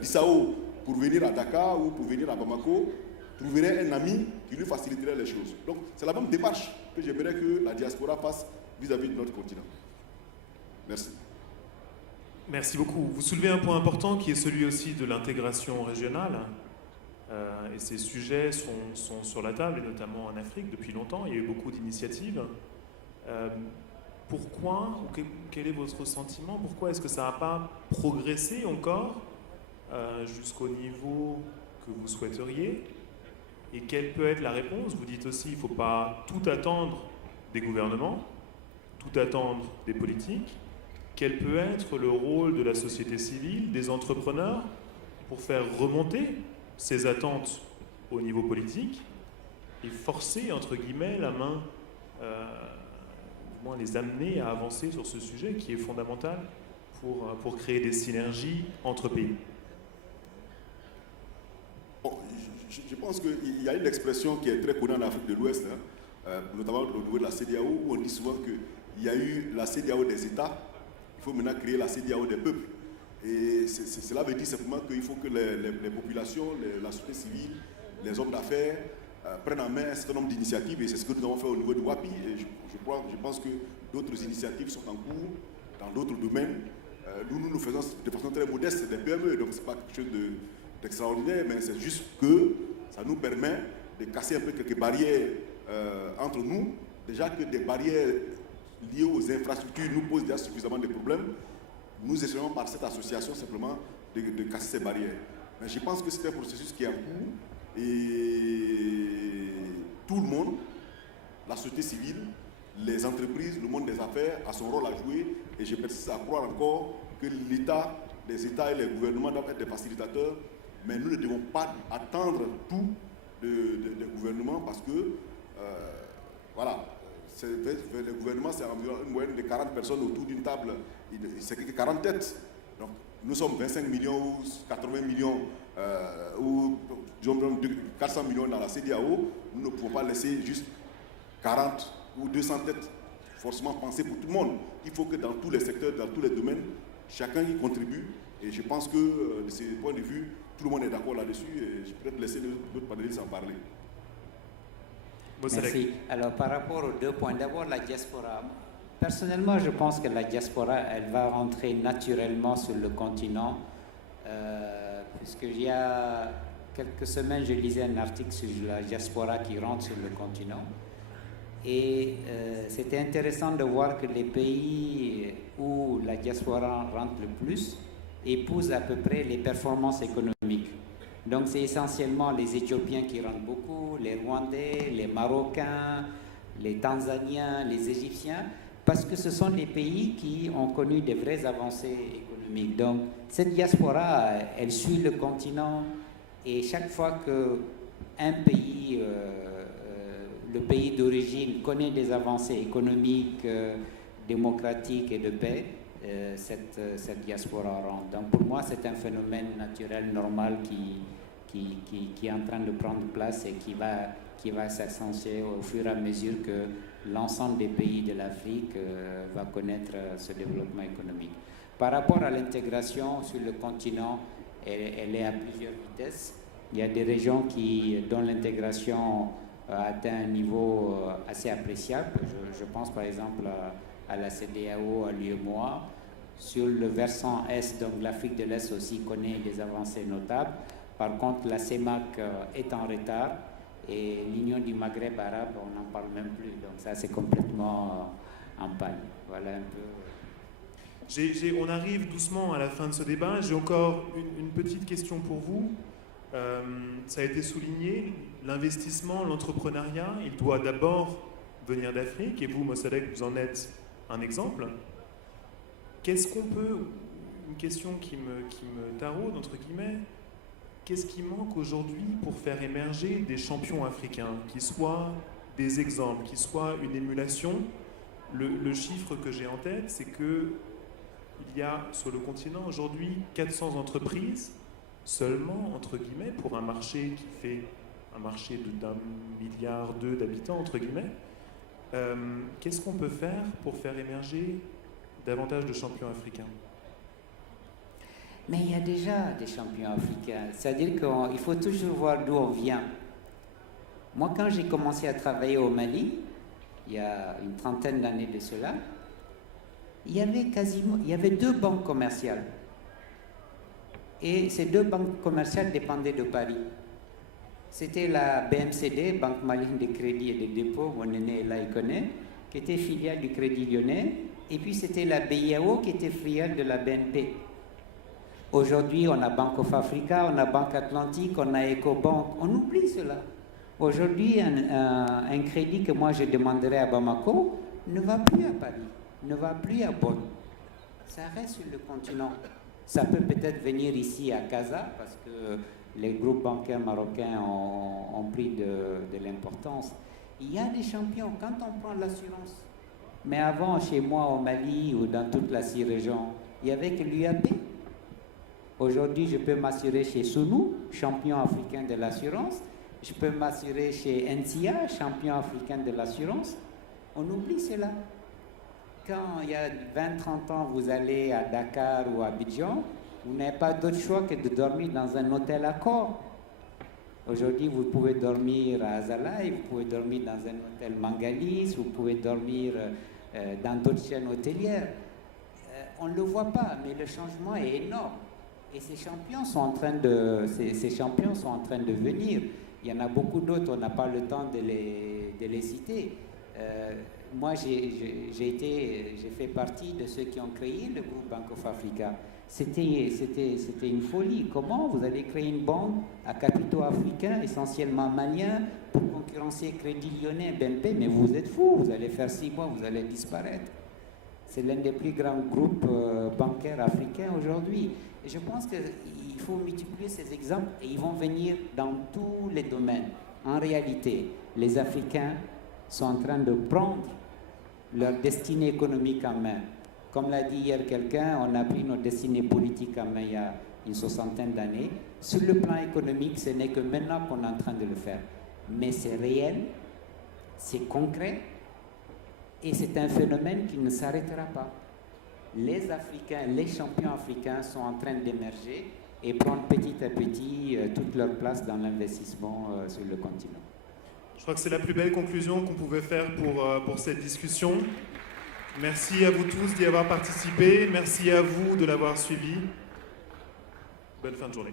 Bissau pour venir à Dakar ou pour venir à Bamako trouverait un ami qui lui faciliterait les choses. Donc, c'est la même démarche que j'aimerais que la diaspora fasse vis-à-vis de notre continent. Merci. Merci beaucoup. Vous soulevez un point important qui est celui aussi de l'intégration régionale. Et ces sujets sont sur la table, et notamment en Afrique, depuis longtemps. Il y a eu beaucoup d'initiatives. Pourquoi, quel est votre sentiment? Pourquoi est-ce que ça n'a pas progressé encore jusqu'au niveau que vous souhaiteriez? Et quelle peut être la réponse? Vous dites aussi qu'il ne faut pas tout attendre des gouvernements, tout attendre des politiques. Quel peut être le rôle de la société civile, des entrepreneurs, pour faire remonter ces attentes au niveau politique et forcer, entre guillemets, la main, du moins les amener à avancer sur ce sujet qui est fondamental pour créer des synergies entre pays? Bon, je pense qu'il y a une expression qui est très connue en Afrique de l'Ouest, notamment au niveau de la CEDEAO, où on dit souvent qu'il y a eu la CEDEAO des États. Il faut maintenant créer la CEDEAO des peuples. Et cela veut dire simplement qu'il faut que les populations, la société civile, les hommes d'affaires prennent en main un certain nombre d'initiatives. Et c'est ce que nous avons fait au niveau de WAPI. Et je pense que d'autres initiatives sont en cours dans d'autres domaines. Nous faisons de façon très modeste des PME. Donc ce n'est pas quelque chose d'extraordinaire, mais c'est juste que ça nous permet de casser un peu quelques barrières entre nous. Déjà que des barrières liées aux infrastructures nous posent déjà suffisamment de problèmes. Nous essayons par cette association simplement de casser ces barrières. Mais je pense que c'est un processus qui est en cours et tout le monde, la société civile, les entreprises, le monde des affaires a son rôle à jouer et je persiste à croire encore que l'État, les États et les gouvernements doivent être des facilitateurs, mais nous ne devons pas attendre tout des gouvernements parce que voilà, le gouvernement c'est environ une moyenne de 40 personnes autour d'une table, c'est que 40 têtes. Donc nous sommes 25 millions ou 80 millions ou 400 millions dans la CEDEAO, nous ne pouvons pas laisser juste 40 ou 200 têtes forcément penser pour tout le monde. Il faut que dans tous les secteurs, dans tous les domaines, chacun y contribue. Et je pense que de ce point de vue, tout le monde est d'accord là-dessus. Et je peux peut-être laisser d'autres panélistes en parler. Merci. Alors par rapport aux 2 points, d'abord la diaspora. Personnellement, je pense que la diaspora, elle va rentrer naturellement sur le continent. Puisqu'il y a quelques semaines, je lisais un article sur la diaspora qui rentre sur le continent. Et c'était intéressant de voir que les pays où la diaspora rentre le plus épousent à peu près les performances économiques. Donc c'est essentiellement les Éthiopiens qui rentrent beaucoup, les Rwandais, les Marocains, les Tanzaniens, les Égyptiens, parce que ce sont les pays qui ont connu des vraies avancées économiques. Donc cette diaspora, elle suit le continent et chaque fois qu'un pays... le pays d'origine connaît des avancées économiques, démocratiques et de paix, cette diaspora rentre. Donc pour moi, c'est un phénomène naturel, normal qui est en train de prendre place et qui va s'accentuer au fur et à mesure que l'ensemble des pays de l'Afrique va connaître ce développement économique. Par rapport à l'intégration sur le continent, elle est à plusieurs vitesses. Il y a des régions dont l'intégration a atteint un niveau assez appréciable. Je pense par exemple à la CEDEAO, à l'UEMOA. Sur le versant Est, donc l'Afrique de l'Est aussi connaît des avancées notables. Par contre, la CEMAC est en retard et l'Union du Maghreb arabe, on n'en parle même plus. Donc ça, c'est complètement en panne. Voilà un peu. On arrive doucement à la fin de ce débat. J'ai encore une petite question pour vous. Ça a été souligné, l'investissement, l'entrepreneuriat, il doit d'abord venir d'Afrique, et vous, Mossadegh, vous en êtes un exemple. Qu'est-ce qu'on peut, une question qui me taraude, entre guillemets, qu'est-ce qui manque aujourd'hui pour faire émerger des champions africains, qui soient des exemples, qui soient une émulation? Le chiffre que j'ai en tête, c'est qu'il y a sur le continent aujourd'hui 400 entreprises, seulement, entre guillemets, pour un marché qui fait un marché d'1,2 milliard d'habitants, entre guillemets. Qu'est-ce qu'on peut faire pour faire émerger davantage de champions africains? Mais il y a déjà des champions africains. C'est-à-dire qu'il faut toujours voir d'où on vient. Moi, quand j'ai commencé à travailler au Mali, il y a une trentaine d'années de cela, il y avait 2 banques commerciales. Et ces 2 banques commerciales dépendaient de Paris. C'était la BMCD, Banque Malienne de Crédit et de Dépôt, mon aîné là, il connaît, qui était filiale du Crédit Lyonnais. Et puis c'était la BIAO qui était filiale de la BNP. Aujourd'hui, on a Bank of Africa, on a Banque Atlantique, on a Ecobank. On oublie cela. Aujourd'hui, un crédit que moi je demanderais à Bamako ne va plus à Paris, ne va plus à Bonn. Ça reste sur le continent. Ça peut peut-être venir ici à Casa parce que les groupes bancaires marocains ont pris de l'importance. Il y a des champions quand on prend l'assurance. Mais avant, chez moi au Mali ou dans toute la 6 régions, il n'y avait que l'UAP. Aujourd'hui, je peux m'assurer chez Sounou, champion africain de l'assurance. Je peux m'assurer chez NCA, champion africain de l'assurance. On oublie cela. Quand il y a 20-30 ans, vous allez à Dakar ou à Abidjan, vous n'avez pas d'autre choix que de dormir dans un hôtel Accor. Aujourd'hui, vous pouvez dormir à Azalaï, vous pouvez dormir dans un hôtel Mangalis, vous pouvez dormir dans d'autres chaînes hôtelières. On ne le voit pas, mais le changement est énorme. Et ces champions sont en train de venir. Il y en a beaucoup d'autres, on n'a pas le temps de les citer. Moi, j'ai fait partie de ceux qui ont créé le groupe Bank of Africa. C'était une folie. Comment vous allez créer une banque à capitaux africains, essentiellement maliens, pour concurrencer Crédit Lyonnais, BNP? Mais vous êtes fous, vous allez faire 6 mois, vous allez disparaître. C'est l'un des plus grands groupes bancaires africains aujourd'hui. Et je pense qu'il faut multiplier ces exemples et ils vont venir dans tous les domaines. En réalité, les Africains sont en train de prendre leur destinée économique en main. Comme l'a dit hier quelqu'un, on a pris notre destinée politique en main il y a une 60aine d'années. Sur le plan économique, ce n'est que maintenant qu'on est en train de le faire. Mais c'est réel, c'est concret, et c'est un phénomène qui ne s'arrêtera pas. Les Africains, les champions africains sont en train d'émerger et prendre petit à petit toute leur place dans l'investissement sur le continent. Je crois que c'est la plus belle conclusion qu'on pouvait faire pour cette discussion. Merci à vous tous d'y avoir participé. Merci à vous de l'avoir suivi. Bonne fin de journée.